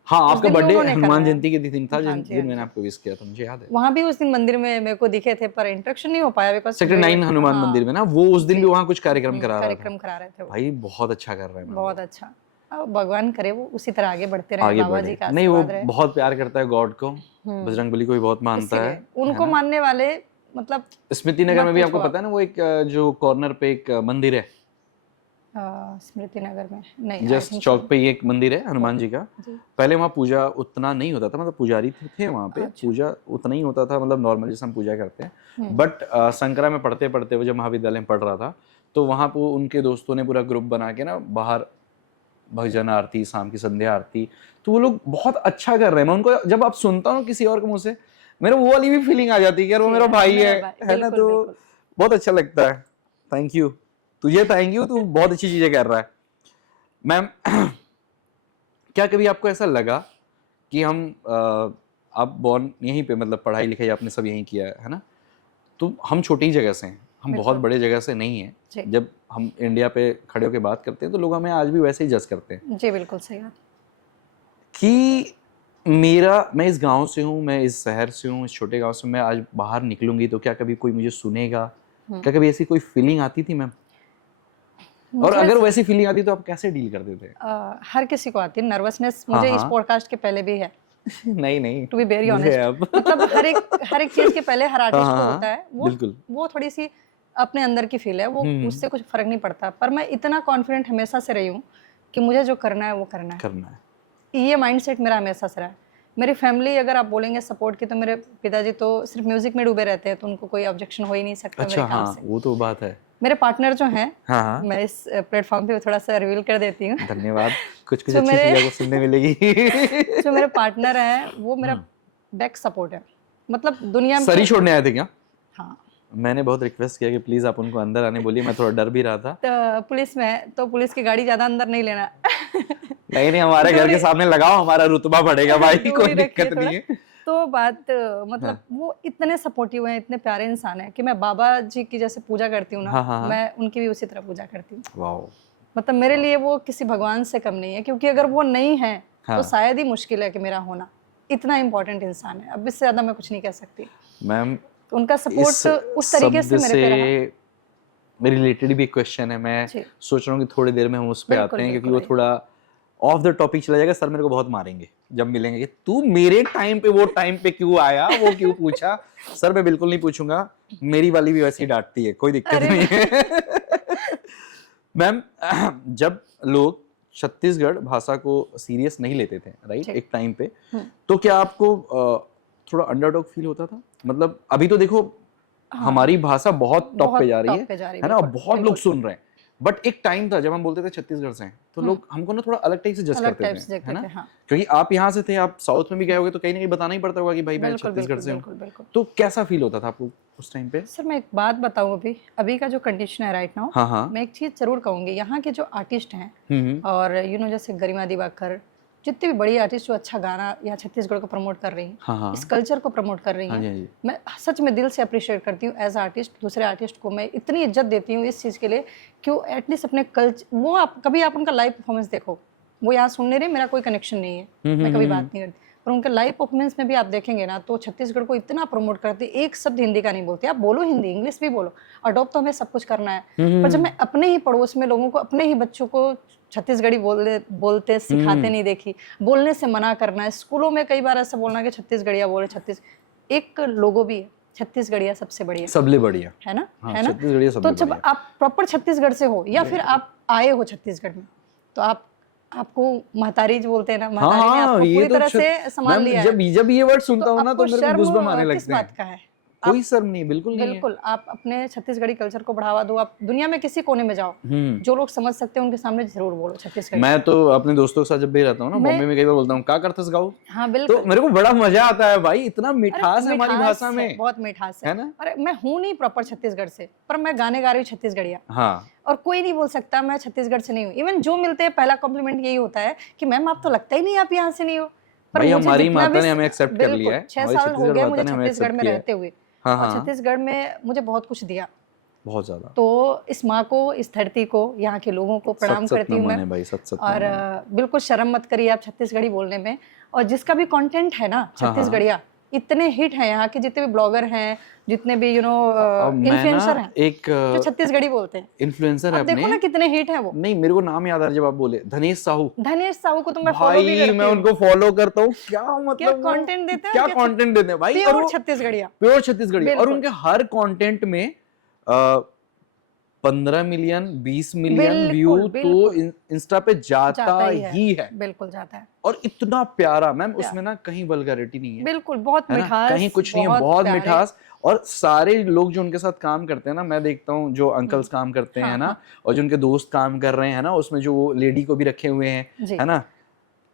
हाँ, आपका बर्थडे हनुमान जयंती के दिन था, जिस दिन मैंने आपको विश किया था, मुझे याद है। वहाँ भी उस दिन मंदिर में मेरे को दिखे थे, पर इंटरेक्शन नहीं हो पाया बिकॉज़ सेक्टर 9 हनुमान मंदिर में ना, वो उस दिन भी वहाँ कुछ कार्यक्रम करा रहे थे। भाई बहुत अच्छा कर रहे हैं, बहुत अच्छा। भगवान करे वो उसी तरह आगे बढ़ते रहे, बाबा जी का नहीं, वो बहुत प्यार करता है गॉड को, बजरंगबली को भी बहुत मानता है। उनको मानने वाले, मतलब स्मृति नगर में भी आपको पता है ना, वो एक जो कॉर्नर पे एक मंदिर है, स्मृति नगर में नहीं, जस्ट चौक पे एक मंदिर है हनुमान जी का। पहले वहाँ पूजा उतना नहीं होता था, मतलब पुजारी थे वहाँ पे, पूजा उतना ही होता था, मतलब नॉर्मल जैसे हम पूजा करते हैं। बट संकरा में पढ़ते पढ़ते वो जब महाविद्यालय में पढ़ रहा था, तो वहाँ पे उनके दोस्तों ने पूरा ग्रुप बना के ना बाहर भजन आरती, शाम की संध्या आरती, तो वो लोग बहुत अच्छा कर रहे हैं। मैं उनको जब आप सुनता हूँ किसी और के मुंह से, मेरे वो वाली भी फीलिंग आ जाती है कि यार वो मेरा भाई है ना। तो बहुत अच्छा लगता है। थैंक यू थैंक यू, तू बहुत अच्छी चीजें कर रहा है। मैम, क्या कभी आपको ऐसा लगा कि आप बॉर्न यहीं पे, मतलब पढ़ाई लिखाई आपने सब यहीं किया है ना, तो हम छोटी जगह से हैं, हम बहुत बड़े जगह से नहीं है। जब हम इंडिया पे खड़े होकर बात करते हैं तो लोग हमें आज भी वैसे ही जज करते हैं। जी बिल्कुल सही बात। कि मैं इस गांव से हूँ, मैं इस शहर से हूँ, इस छोटे गांव से मैं आज बाहर निकलूंगी तो क्या कभी कोई मुझे सुनेगा? क्या कभी ऐसी कोई फीलिंग आती थी मैम? और अगर वैसी फीलिंग आती तो आप कैसे डील करते थे? हर किसी को आती है नर्वसनेस, मुझे इस पॉडकास्ट के पहले भी है। नहीं टू बी वेरी ऑनेस्ट, मतलब हर एक चीज के पहले हर आर्टिस्ट को होता है वो थोड़ी सी अपने अंदर की फील है, वो उससे कुछ फर्क नहीं पड़ता। पर मैं इतना कॉन्फिडेंट हमेशा से रही हूँ कि मुझे जो करना है वो करना है। ये माइंडसेट मेरा हमेशा से रहा है। मेरी फैमिली, अगर आप बोलेंगे सपोर्ट की, तो मेरे पिताजी तो सिर्फ म्यूजिक में डूबे रहते हैं, तो उनको कोई ऑब्जेक्शन हो ही नहीं सकता मेरे काम से। वो तो बात है। मेरे पार्टनर जो हैं, मैं इस प्लेटफॉर्म पे थोड़ा सा रिवील कर देती हूँ। धन्यवाद, कुछ अच्छी चीज़ें सुनने मिलेगी। जो मेरे पार्टनर हैं वो मेरा बैक सपोर्ट है, मतलब दुनिया में। सरी छोड़ने आए थे क्या? हाँ, मैंने बहुत रिक्वेस्ट किया कि प्लीज आप उनको अंदर आने बोलिए, मैं थोड़ा डर भी रहा था। तो पुलिस में, तो पुलिस की गाड़ी ज्यादा अंदर नहीं लेना। नहीं, हमारे घर के सामने लगाओ, हमारा रुतबा बढ़ेगा भाई, कोई दिक्कत नहीं है। तो बात मतलब वो इतने सपोर्टिव हैं, इतने प्यारे इंसान हैं कि मैं बाबा जी की जैसे पूजा करती हूँ ना, मैं उनकी भी उसी तरह पूजा करती हूँ। वाओ। मतलब मेरे लिए वो किसी भगवान से कम नहीं है, क्योंकि अगर वो नहीं है तो शायद ही मुश्किल है कि मेरा होना। इतना इम्पोर्टेंट इंसान है, अब इससे ज्यादा मैं कुछ नहीं कह सकती। मैम उनका सपोर्ट उस तरीके से मेरे पे रहा। मेरे रिलेटेड भी एक क्वेश्चन है, मैं सोच रहा हूँ कि थोड़ी देर में हम उस पे आते हैं, क्योंकि वो थोड़ा ऑफ द टॉपिक चला जाएगा। सर मेरे को बहुत मारेंगे जब मिलेंगे कि तू मेरे टाइम पे वो टाइम पे क्यों आया, वो क्यों पूछा। सर मैं बिल्कुल नहीं पूछूंगा, मेरी वाली भी वैसे ही डांटती है, कोई दिक्कत नहीं है। मैम जब लोग छत्तीसगढ़ भाषा को सीरियस नहीं लेते थे राइट एक टाइम पे, तो क्या आपको थोड़ा अंडरडॉग फील होता था? मतलब अभी तो देखो हमारी भाषा बहुत टॉप पे जा रही है ना, बहुत लोग सुन रहे हैं, बट एक टाइम था जब हम बोलते थे छत्तीसगढ़ से हैं, तो लोग हमको ना थोड़ा अलग टाइप से जज करते थे, है ना? क्योंकि आप यहाँ से थे, आप साउथ में भी गए होगे तो कहीं ना कहीं बताना ही पड़ता होगा कि भाई मैं छत्तीसगढ़ से हूँ। तो कैसा फील होता था आपको उस टाइम पे? सर मैं एक बात बताऊं, अभी का जो कंडीशन है राइट नाउ, मैं एक चीज जरूर कहूंगी, यहाँ के जो आर्टिस्ट हैं और जैसे गरिमा दिवाकर, जितने भी बड़ी आर्टिस्ट जो अच्छा गाना या छत्तीसगढ़ को प्रमोट कर रही हैं, इस कल्चर को प्रमोट कर रही हैं, मैं सच में दिल से अप्रिशिएट करती हूँ। एज आर्टिस्ट दूसरे आर्टिस्ट को मैं इतनी इज्जत देती हूँ इस चीज़ के लिए कि वो एटलीस्ट अपने कल्चर, वो आप कभी आप उनका लाइव परफॉर्मेंस देखो, वो यहाँ सुनने रहे, मेरा कोई कनेक्शन नहीं है, मैं कभी बात नहीं करती, पर उनके लाइव परफॉर्मेंस में भी आप देखेंगे ना तो छत्तीसगढ़ को इतना प्रमोट करती, एक शब्द हिंदी का नहीं बोलती। आप बोलो हिंदी, इंग्लिश भी बोलो, अडॉप्ट तो हमें सब कुछ करना है, पर जब मैं अपने ही पड़ोस में लोगों को, अपने ही बच्चों को छत्तीसगढ़ी बोलते सिखाते नहीं देखी, बोलने से मना करना है, स्कूलों में कई बार ऐसा बोलना कि छत्तीसगढ़िया बोले, एक लोगो भी है छत्तीसगढ़िया सबसे बढ़िया, सबले बढ़िया, है ना? है ना? तो जब आप प्रॉपर छत्तीसगढ़ से हो या फिर आप आए हो छत्तीसगढ़ में, तो आपको महतारी जो बोलते हैं ना, महतारी ने आपको पूरी तरह से संभाल लिया है। जब ये वर्ड सुनता हूं ना तो मेरे को गूज़बम्स आने लगते हैं। किस बात का है? कोई शर्म नहीं, बिल्कुल नहीं है। बिल्कुल, आप अपने छत्तीसगढ़ी कल्चर को बढ़ावा दो, आप दुनिया में किसी कोने में जाओ, जो लोग समझ सकते हैं उनके सामने जरूर बोलो छत्तीसगढ़ी। मैं तो अपने दोस्तों के साथ जब भी रहता हूँ ना, बॉम्बे में कई बार बोलता हूँ का करतस गाओ। हाँ बिल्कुल, तो मेरे को बड़ा मजा आता है भाई, इतना मिठास है हमारी भाषा में, बहुत मिठास है ना। अरे मैं हूँ नहीं प्रॉपर छत्तीसगढ़ से, पर मैं गाने गा रही हूँ छत्तीसगढ़िया। हाँ, और कोई नहीं बोल सकता मैं छत्तीसगढ़ से नहीं हूँ। इवन जो मिलते हैं पहला कॉम्प्लीमेंट यही होता है कि मैम आप तो लगता ही नहीं आप यहाँ से नहीं हो। पर हमारी माता ने हमें एक्सेप्ट कर लिया है, 6 साल हो गए मुझे छत्तीसगढ़ में रहते हुए, और छत्तीसगढ़ में मुझे बहुत कुछ दिया, बहुत ज्यादा। तो इस माँ को, इस धरती को, यहाँ के लोगों को प्रणाम करती हूँ मैं भाई, और बिल्कुल शर्म मत करिए आप छत्तीसगढ़ी बोलने में। और जिसका भी कंटेंट है ना छत्तीसगढ़िया, इतने हिट हैं यहाँ के, जितने भी ब्लॉगर हैं, जितने भी इन्फ्लुएंसर हैं, एक जो छत्तीसगढ़ी बोलते हैं, इन्फ्लुएंसर है, देखो ना कितने हिट हैं वो। नहीं मेरे को नाम याद आ रहा जब आप बोले, धनेश साहू को तो मैं फॉलो भी करती हूं, मैं उनको फॉलो करता हूँ। क्या मतलब कंटेंट देते हैं, क्या कंटेंट देते हैं भाई, प्योर छत्तीसगढ़िया, प्योर छत्तीसगढ़िया। और उनके हर कंटेंट में 15 मिलियन 20 मिलियन व्यू तो इंस्टा पे जाता ही है, बिल्कुल जाता है। और इतना प्यारा मैम, उसमें ना कहीं वल्गैरिटी नहीं है, बिल्कुल बहुत मिठास, कहीं कुछ नहीं है, बहुत मिठास। और सारे लोग जो उनके साथ काम करते हैं ना, मैं देखता हूँ जो अंकल्स काम करते हैं ना, और जो उनके दोस्त काम कर रहे हैं ना, उसमें जो लेडी को भी रखे हुए हैं, है ना,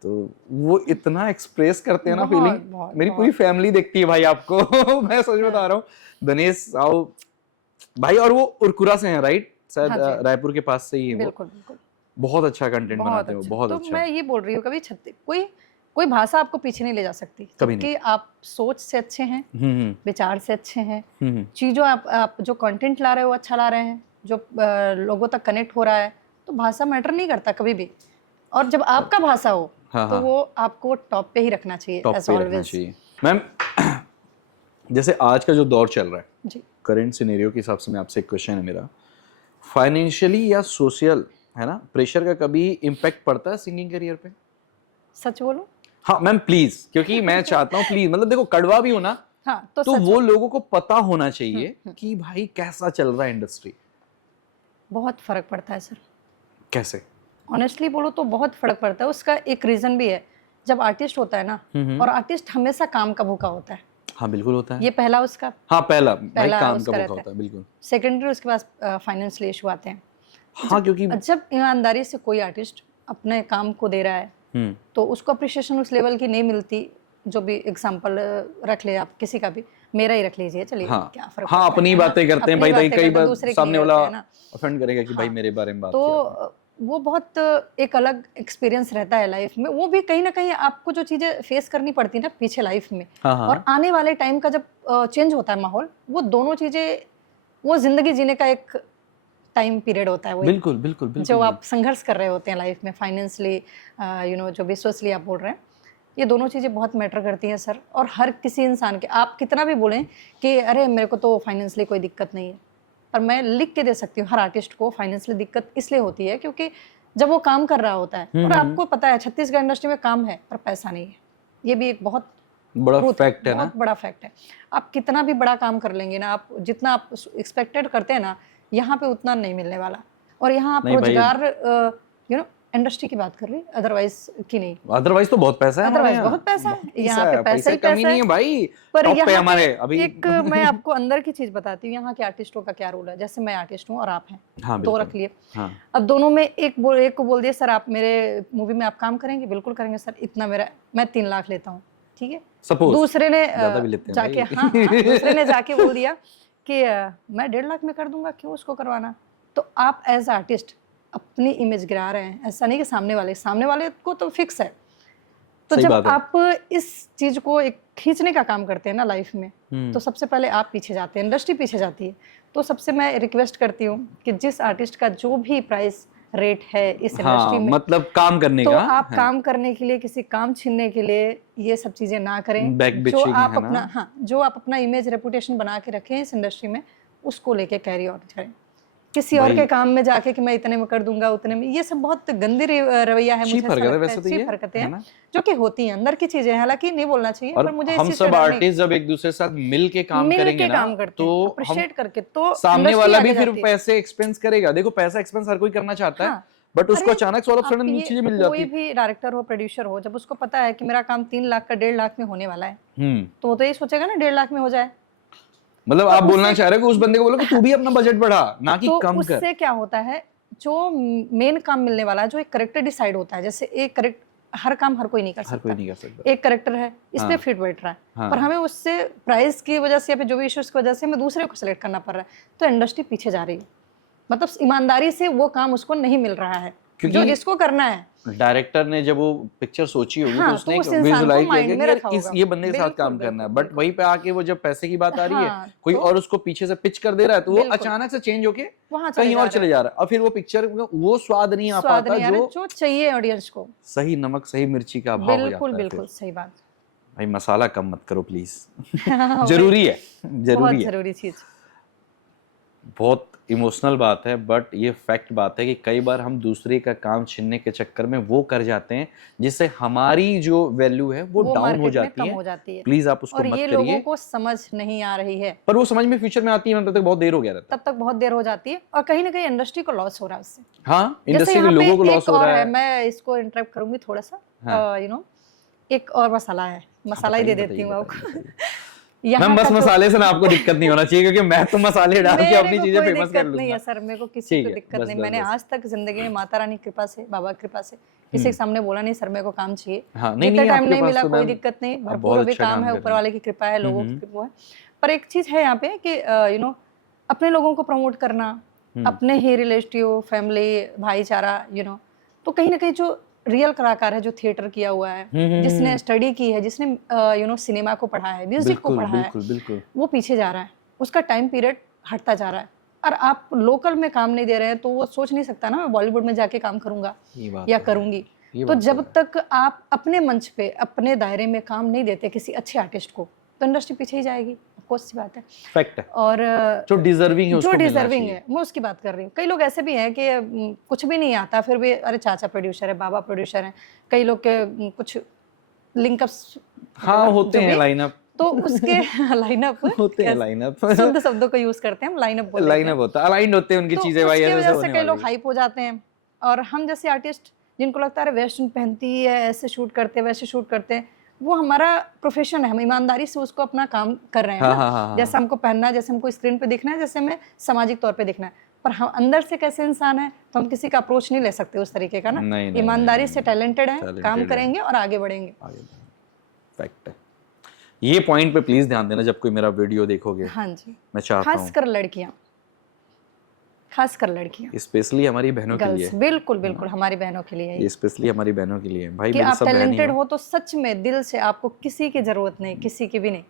तो वो इतना एक्सप्रेस करते हैं ना फीलिंग। मेरी पूरी फैमिली देखती है भाई आपको। मैं सच बता रहा हूँ, दिनेश साहू भाई, और वो उरकुरा से हैं राइट, शायद रायपुर के पास से ही है। बिल्कुल बिल्कुल, बहुत अच्छा कंटेंट बनाते हैं वो, बहुत अच्छा। तो मैं ये बोल रही हूँ, कभी कोई भाषा आपको पीछे नहीं ले जा सकती, क्योंकि आप सोच से अच्छे हैं, विचार से अच्छे हैं, चीजों आप जो कंटेंट ला रहे हो अच्छा ला रहे हैं, जो लोगों तक कनेक्ट हो रहा है, तो भाषा मैटर नहीं करता कभी भी। और जब आपका भाषा हो तो वो आपको टॉप पे ही रखना चाहिए, एज ऑलवेज। मैम जैसे आज का जो दौर चल रहा है जी, करंट सिनेरियो के हिसाब से मैं आपसे एक क्वेश्चन है मेरा, फाइनेंशियली या सोशल, है ना, प्रेशर का कभी इम्पैक्ट पड़ता है सिंगिंग करियर पे? सच बोलो? हाँ मैम प्लीज, क्योंकि मैं चाहता हूँ प्लीज, मतलब देखो कड़वा भी हो ना, हाँ, तो वो लोगों को पता होना चाहिए कि भाई कैसा चल रहा है इंडस्ट्री। बहुत फर्क पड़ता है सर। कैसे? ऑनेस्टली बोलो तो बहुत फर्क पड़ता है। उसका एक रीजन भी है, जब आर्टिस्ट होता है ना, और आर्टिस्ट हमेशा काम का भूखा होता है। हाँ बिल्कुल होता है, ये पहला उसका, हाँ पहला काम का भूखा होता है बिल्कुल। सेकेंडरी उसके पास फाइनेंशियल इशू आते हैं। हाँ, क्योंकि जब ईमानदारी से कोई आर्टिस्ट अपने काम को दे रहा है तो उसको अप्रिशिएशन उस लेवल की नहीं मिलती। जो भी एग्जांपल रख ले आप, किसी का भी, मेरा ही रख लीजिए, चलिए हाँ, क्या फर्क, हाँ अपनी बातें करते हैं भाई, कई बार सामने वाला ऑफेंड करेगा कि भाई मेरे बारे में बात किया, वो बहुत एक अलग एक्सपीरियंस रहता है लाइफ में। वो भी कहीं ना कहीं आपको जो चीजें फेस करनी पड़ती है ना पीछे लाइफ में, और आने वाले टाइम का जब चेंज होता है माहौल, वो दोनों चीजें, वो जिंदगी जीने का एक टाइम पीरियड होता है। वो बिल्कुल बिल्कुल, जो आप संघर्ष कर रहे होते हैं लाइफ में, फाइनेंशियली जो भी सोशली आप बोल रहे हैं, ये दोनों चीज़ें बहुत मैटर करती हैं सर। और हर किसी इंसान के, आप कितना भी बोलें कि अरे मेरे को तो फाइनेंशियली कोई दिक्कत नहीं है, पर मैं लिख के दे सकती हूँ हर आर्टिस्ट को फाइनेंशियली दिक्कत इसलिए होती है क्योंकि जब वो काम कर रहा होता है और आपको पता है छत्तीसगढ़ इंडस्ट्री में काम है पर पैसा नहीं है। ये भी एक बहुत बड़ा फैक्ट है ना, बहुत बड़ा फैक्ट है। आप कितना भी बड़ा काम कर लेंगे ना, आप जितना आप एक्सपेक्टेड करते हैं ना, यहाँ पे उतना नहीं मिलने वाला। और यहाँ आप रोजगार, यू नो, इंडस्ट्री की बात कर रही, अदरवाइज की नहीं। अदरवाइज तो बहुत पैसा है, अदरवाइज बहुत पैसा है, यहाँ पे पैसा ही कमी नहीं है भाई। पर टॉप पे यहाँ हमारे पे अभी एक मैं आपको अंदर की चीज बताती हूँ, यहाँ के आर्टिस्टों का क्या रोल है। जैसे मैं आर्टिस्ट हूँ और आप हैं, हाँ, दो रख लिए। हाँ। अब दोनों में एक को बोल दिया सर आप मेरे मूवी में आप काम करेंगे, बिल्कुल करेंगे सर, इतना मेरा, मैं 3 लाख लेता हूँ, ठीक है। सपोज दूसरे ने जाके दूसरे ने जाके बोल दिया कि मैं 1.5 लाख में कर दूंगा, क्यों उसको करवाना। तो आप एज आर्टिस्ट अपनी इमेज गिरा रहे हैं। ऐसा नहीं कि सामने वाले को तो फिक्स है। तो जब आप इस चीज को एक खींचने का काम करते हैं ना लाइफ में, तो सबसे पहले आप पीछे जाते हैं, इंडस्ट्री पीछे जाती है। तो सबसे मैं रिक्वेस्ट करती हूँ कि जिस आर्टिस्ट का जो भी प्राइस रेट है इस इंडस्ट्री में, मतलब काम करने तो का, आप काम करने के लिए, किसी काम छीनने के लिए ये सब चीजें ना करें। जो आप अपना इमेज रेपुटेशन बना के रखें इस इंडस्ट्री में, उसको लेके कैरी ऑन करें। किसी और के काम में जाके कि मैं इतने में कर दूंगा, उतने में, ये सब बहुत गंदी रवैया है। मुझे चीप हरकतें हैं जो कि होती हैं, अंदर की चीजें हैं, हालांकि नहीं बोलना चाहिए। पर मुझे हम सब आर्टिस्ट जब एक दूसरे के साथ मिल के काम करेंगे ना, तो अप्रिशिएट करके, तो सामने वाला भी फिर पैसे एक्सपेंस करेगा। देखो पैसा एक्सपेंस हर कोई करना चाहता है, बट उसको अचानक से सडन चीजें मिल जाती है। कोई भी डायरेक्टर हो, प्रोड्यूसर हो, जब उसको पता है कि मेरा काम 3 लाख का 1.5 लाख में होने वाला है, तो वो तो ये सोचेगा ना 1.5 लाख में हो जाए। मतलब आप बोलना चाह रहे हो कि उस बंदे को बोलो कि तू भी अपना बजट बढ़ा, ना कि कम कर। उससे क्या होता है, जो मेन काम मिलने वाला है, जो एक करेक्टर डिसाइड होता है, जैसे एक करेक्ट, हर काम हर कोई नहीं कर सकता। एक करेक्टर है, इस पे फिट बैठ रहा है, पर हमें उससे प्राइस की वजह से या फिर जो भी इश्यूज की वजह से हमें दूसरे को सिलेक्ट करना पड़ रहा है, तो इंडस्ट्री पीछे जा रही है। मतलब ईमानदारी से वो काम उसको नहीं मिल रहा है जो जिसको करना है। डायरेक्टर ने जब वो पिक्चर सोची होगी, तो उसने विजुअलाइज किया कि ये बंदे के साथ काम करना है, बट वहीं पे आके वो जब पैसे की बात आ रही है, कोई और उसको पीछे से पिच कर दे रहा है, तो वो अचानक से चेंज होके कहीं और चले जा रहा है, और फिर वो पिक्चर वो स्वाद नहीं आ पाता जो चाहिए ऑडियंस को। सही नमक सही मिर्ची का अभाव हो जाता है। बिल्कुल सही बात। भाई मसाला कम मत करो प्लीज। जरूरी है, जरूरी चीज। बहुत इमोशनल बात है, बट ये फैक्ट बात है कि कई बार हम दूसरे का काम छीनने के चक्कर में वो कर जाते हैं जिससे हमारी जो वैल्यू है वो डाउन हो जाती है। प्लीज आप उसको मत करिए। और ये लोगों को समझ नहीं आ रही है, पर वो समझ में फ्यूचर में आती है, तब तक बहुत देर हो गया रहता है। तब तक बहुत देर हो जाती है, और कहीं ना कहीं इंडस्ट्री को लॉस हो रहा है उससे। हाँ, इंडस्ट्री के लोगों को लॉस हो रहा है। मैं इसको इंटरप्ट करूंगी थोड़ा सा, यू नो, एक और मसाला है, मसाला ही दे देती हूँ आपको। मैम बस मसाले से ना आपको दिक्कत नहीं होना चाहिए, क्योंकि मैं तो मसाले डाल के अपनी चीजें फेमस कर लूंगा। नहीं है सर, मेरे को किसी को दिक्कत नहीं। मैंने आज तक जिंदगी में माता रानी कृपा से, बाबा कृपा से किसी के सामने बोला नहीं सर मेरे को काम चाहिए। जितना टाइम नहीं मिला कोई दिक्कत नहीं, भरपूर अभी काम है, ऊपर वाले की कृपा है, लोगों की कृपा है। पर एक चीज है यहाँ पे कि यू नो, अपने लोगों को प्रमोट करना, अपने ही रिलेटिव, फैमिली, भाईचारा, यू नो, तो कहीं ना कहीं जो रियल कलाकार है, जो थिएटर किया हुआ है, जिसने स्टडी की है, जिसने यू नो सिनेमा को पढ़ा है, म्यूजिक को पढ़ा है, वो पीछे जा रहा है, उसका टाइम पीरियड हटता जा रहा है। और आप लोकल में काम नहीं दे रहे हैं, तो वो सोच नहीं सकता ना मैं बॉलीवुड में जाके काम करूंगा या करूंगी। तो जब तक आप अपने मंच पे, अपने दायरे में काम नहीं देते किसी अच्छे आर्टिस्ट को, तो इंडस्ट्री पीछे ही जाएगी। ऑफकोर्स सी बात है, फैक्ट है। और जो डिजर्विंग है उसको मिलना चाहिए। जो डिजर्विंग है मैं उसकी बात कर रही हूँ। कई लोग ऐसे भी हैं कि कुछ भी नहीं आता, फिर भी अरे चाचा प्रोड्यूसर है, बाबा प्रोड्यूसर है। कई लोग के कुछ लिंकअप्स होते हैं, लाइनअप, तो उसके लाइनअप होते हैं, लाइनअप शुद्ध शब्दों को यूज करते हैं हम, लाइनअप बोलते हैं। लाइनअप होता है, अलाइंड होते हैं उनकी चीजें भाई, ऐसे होने वाली। कई लोग हाइप हो जाते हैं, और हम जैसे आर्टिस्ट जिनको लगता है वेस्टर्न पहनती है, ऐसे शूट करते हैं, वैसे शूट करते हैं, वो हमारा प्रोफेशन है, हम ईमानदारी से उसको अपना काम कर रहे हैं ना। जैसे हमको पहनना है, जैसे हमको स्क्रीन पे दिखना है, जैसे हमें सामाजिक तौर पे दिखना है, पर हम अंदर से कैसे इंसान है, तो हम किसी का अप्रोच नहीं ले सकते उस तरीके का ना। ईमानदारी से टैलेंटेड है, काम करेंगे और आगे बढ़ेंगे। फैक्ट है। ये पॉइंट पे प्लीज ध्यान देना जब कोई मेरा वीडियो देखोगे। हाँ जी, मैं चाहता हूँ खासकर लड़कियां, स्पेशली हमारी बहनों के लिए। बिल्कुल हमारी बहनों के लिए, ये स्पेशली हमारी बहनों के लिए भाई। कि आप टैलेंटेड हो तो सच में दिल से आपको किसी की जरूरत नहीं, किसी की भी नहीं,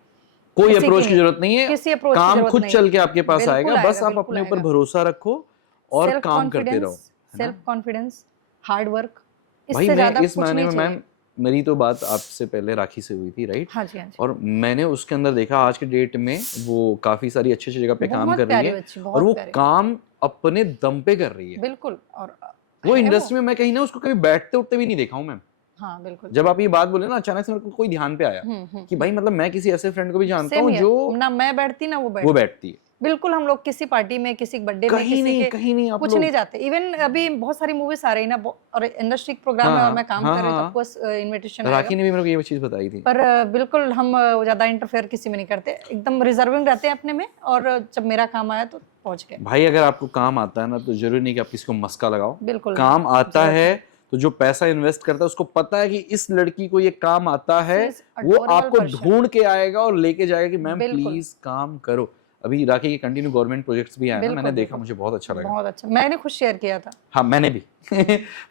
कोई अप्रोच की जरूरत नहीं है, काम खुद चल के आपके पास आएगा। बस आप अपने ऊपर भरोसा रखो और काम करते रहो। सेल्फ कॉन्फिडेंस, हार्ड वर्क, इससे ज्यादा कुछ नहीं चाहिए। मेरी तो बात आपसे पहले राखी से हुई थी, राइट? हाँ जी, हाँ जी। और मैंने उसके अंदर देखा आज के डेट में वो काफी सारी अच्छी अच्छी जगह पे काम बहुत कर रही प्यारी है बच्ची, और बहुत वो प्यारी। काम अपने दम पे कर रही है। बिल्कुल। और वो है इंडस्ट्री में मैं कहीं ना उसको कभी बैठते उठते भी नहीं देखा हूँ मैं। हाँ, बिल्कुल। जब आप ये बात बोले ना, अचानक से मेरे को कोई ध्यान पे आया कि भाई मतलब मैं किसी ऐसे फ्रेंड को भी जानता सेम हूँ हियर, जो ना मैं बैठती ना वो वो बैठती। बैठती है। बिल्कुल, हम लोग किसी पार्टी में, किसी बर्थडे में, किसी के कहीं नहीं आप कुछ लोग। नहीं जाते। इवन अभी बहुत सारी मूवीज आ रही है ना, और इंडस्ट्री प्रोग्राम में और मैं काम कर रही हूँ, तो आपको इनविटेशन आएगा। राखी ने भी मेरे को ये चीज बताई थी। पर बिल्कुल हम ज्यादा इंटरफेयर किसी में नहीं करते, एकदम रिजर्विंग रहते हैं अपने में, और जब मेरा काम आया तो पहुंच गए। भाई अगर आपको काम आता है ना तो जरूरी नहीं कि आप किसी को मस्का लगाओ। बिल्कुल काम आता जरूरत है तो जो पैसा इन्वेस्ट करता है उसको पता है कि इस लड़की को ये काम आता है, She is वो adorable आपको person. ढूंढ के आएगा और लेके जाएगा कि मैम बिल्कुल। प्लीज काम करो। अभी राखी के कंटिन्यू गवर्नमेंट प्रोजेक्ट्स भी आए हैं, मैंने देखा, बिल्कुल। मुझे बहुत अच्छा लगा। बहुत अच्छा, मैंने खुद शेयर किया था। हाँ मैंने भी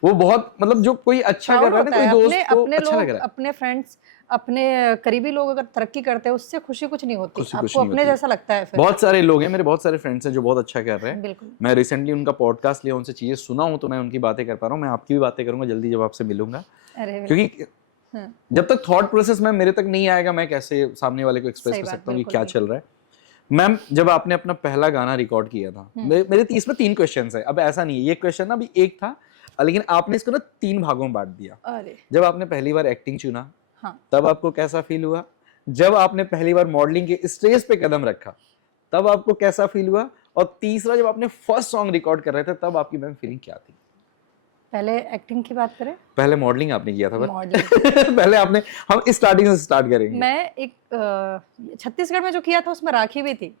वो बहुत मतलब जो कोई अच्छा कर प्राउड रहा है ना, होता कोई है, दोस्त को अपने अच्छा लग लोग, रहा है। अपने फ्रेंड्स, अपने करीबी लोग अगर तरक्की करते हैं, उससे खुशी कुछ नहीं होती, खुशी कुछ आपको नहीं अपने होती। जैसा लगता है फिर। बहुत सारे लोग हैं, मेरे बहुत सारे फ्रेंड्स हैं जो बहुत अच्छा कर रहे हैं। बिल्कुल। मैं रिसेंटली उनका पॉडकास्ट लिया, उनसे चीजें सुना हूं तो मैं उनकी बातें कर पा रहा हूँ। मैं आपकी भी बातें करूंगा जल्दी जब आपसे मिलूंगा, अरे क्योंकि हाँ, जब तक थॉट प्रोसेस में मेरे तक नहीं आएगा मैं कैसे सामने वाले को एक्सप्रेस सही कर बात, सकता हूँ कि बिल्कुल, क्या बिल्कुल। चल रहा है। मैम जब आपने अपना पहला गाना रिकॉर्ड किया था, मेरे इसमें 3 क्वेश्चंस है। अब ऐसा नहीं है, ये क्वेश्चन ना अभी एक था, लेकिन आपने इसको ना 3 भागों में बांट दिया। अरे जब आपने पहली बार एक्टिंग चुना हाँ, तब आपको कैसा फील हुआ? जब आपने पहली बार मॉडलिंग के स्टेज पे कदम रखा तब आपको कैसा फील हुआ? और तीसरा, जब आपने फर्स्ट सॉन्ग रिकॉर्ड कर रहे थे तब आपकी मैम फीलिंग क्या थी? पहले एक्टिंग की बात करें। पहले मॉडलिंग आपने किया था मॉडलिंग पहले आपने, हम इस स्टार्टिंग से स्टार्ट करेंगे। मैं एक छत्तीसगढ़ में जो किया था उसमें राखी भी थी।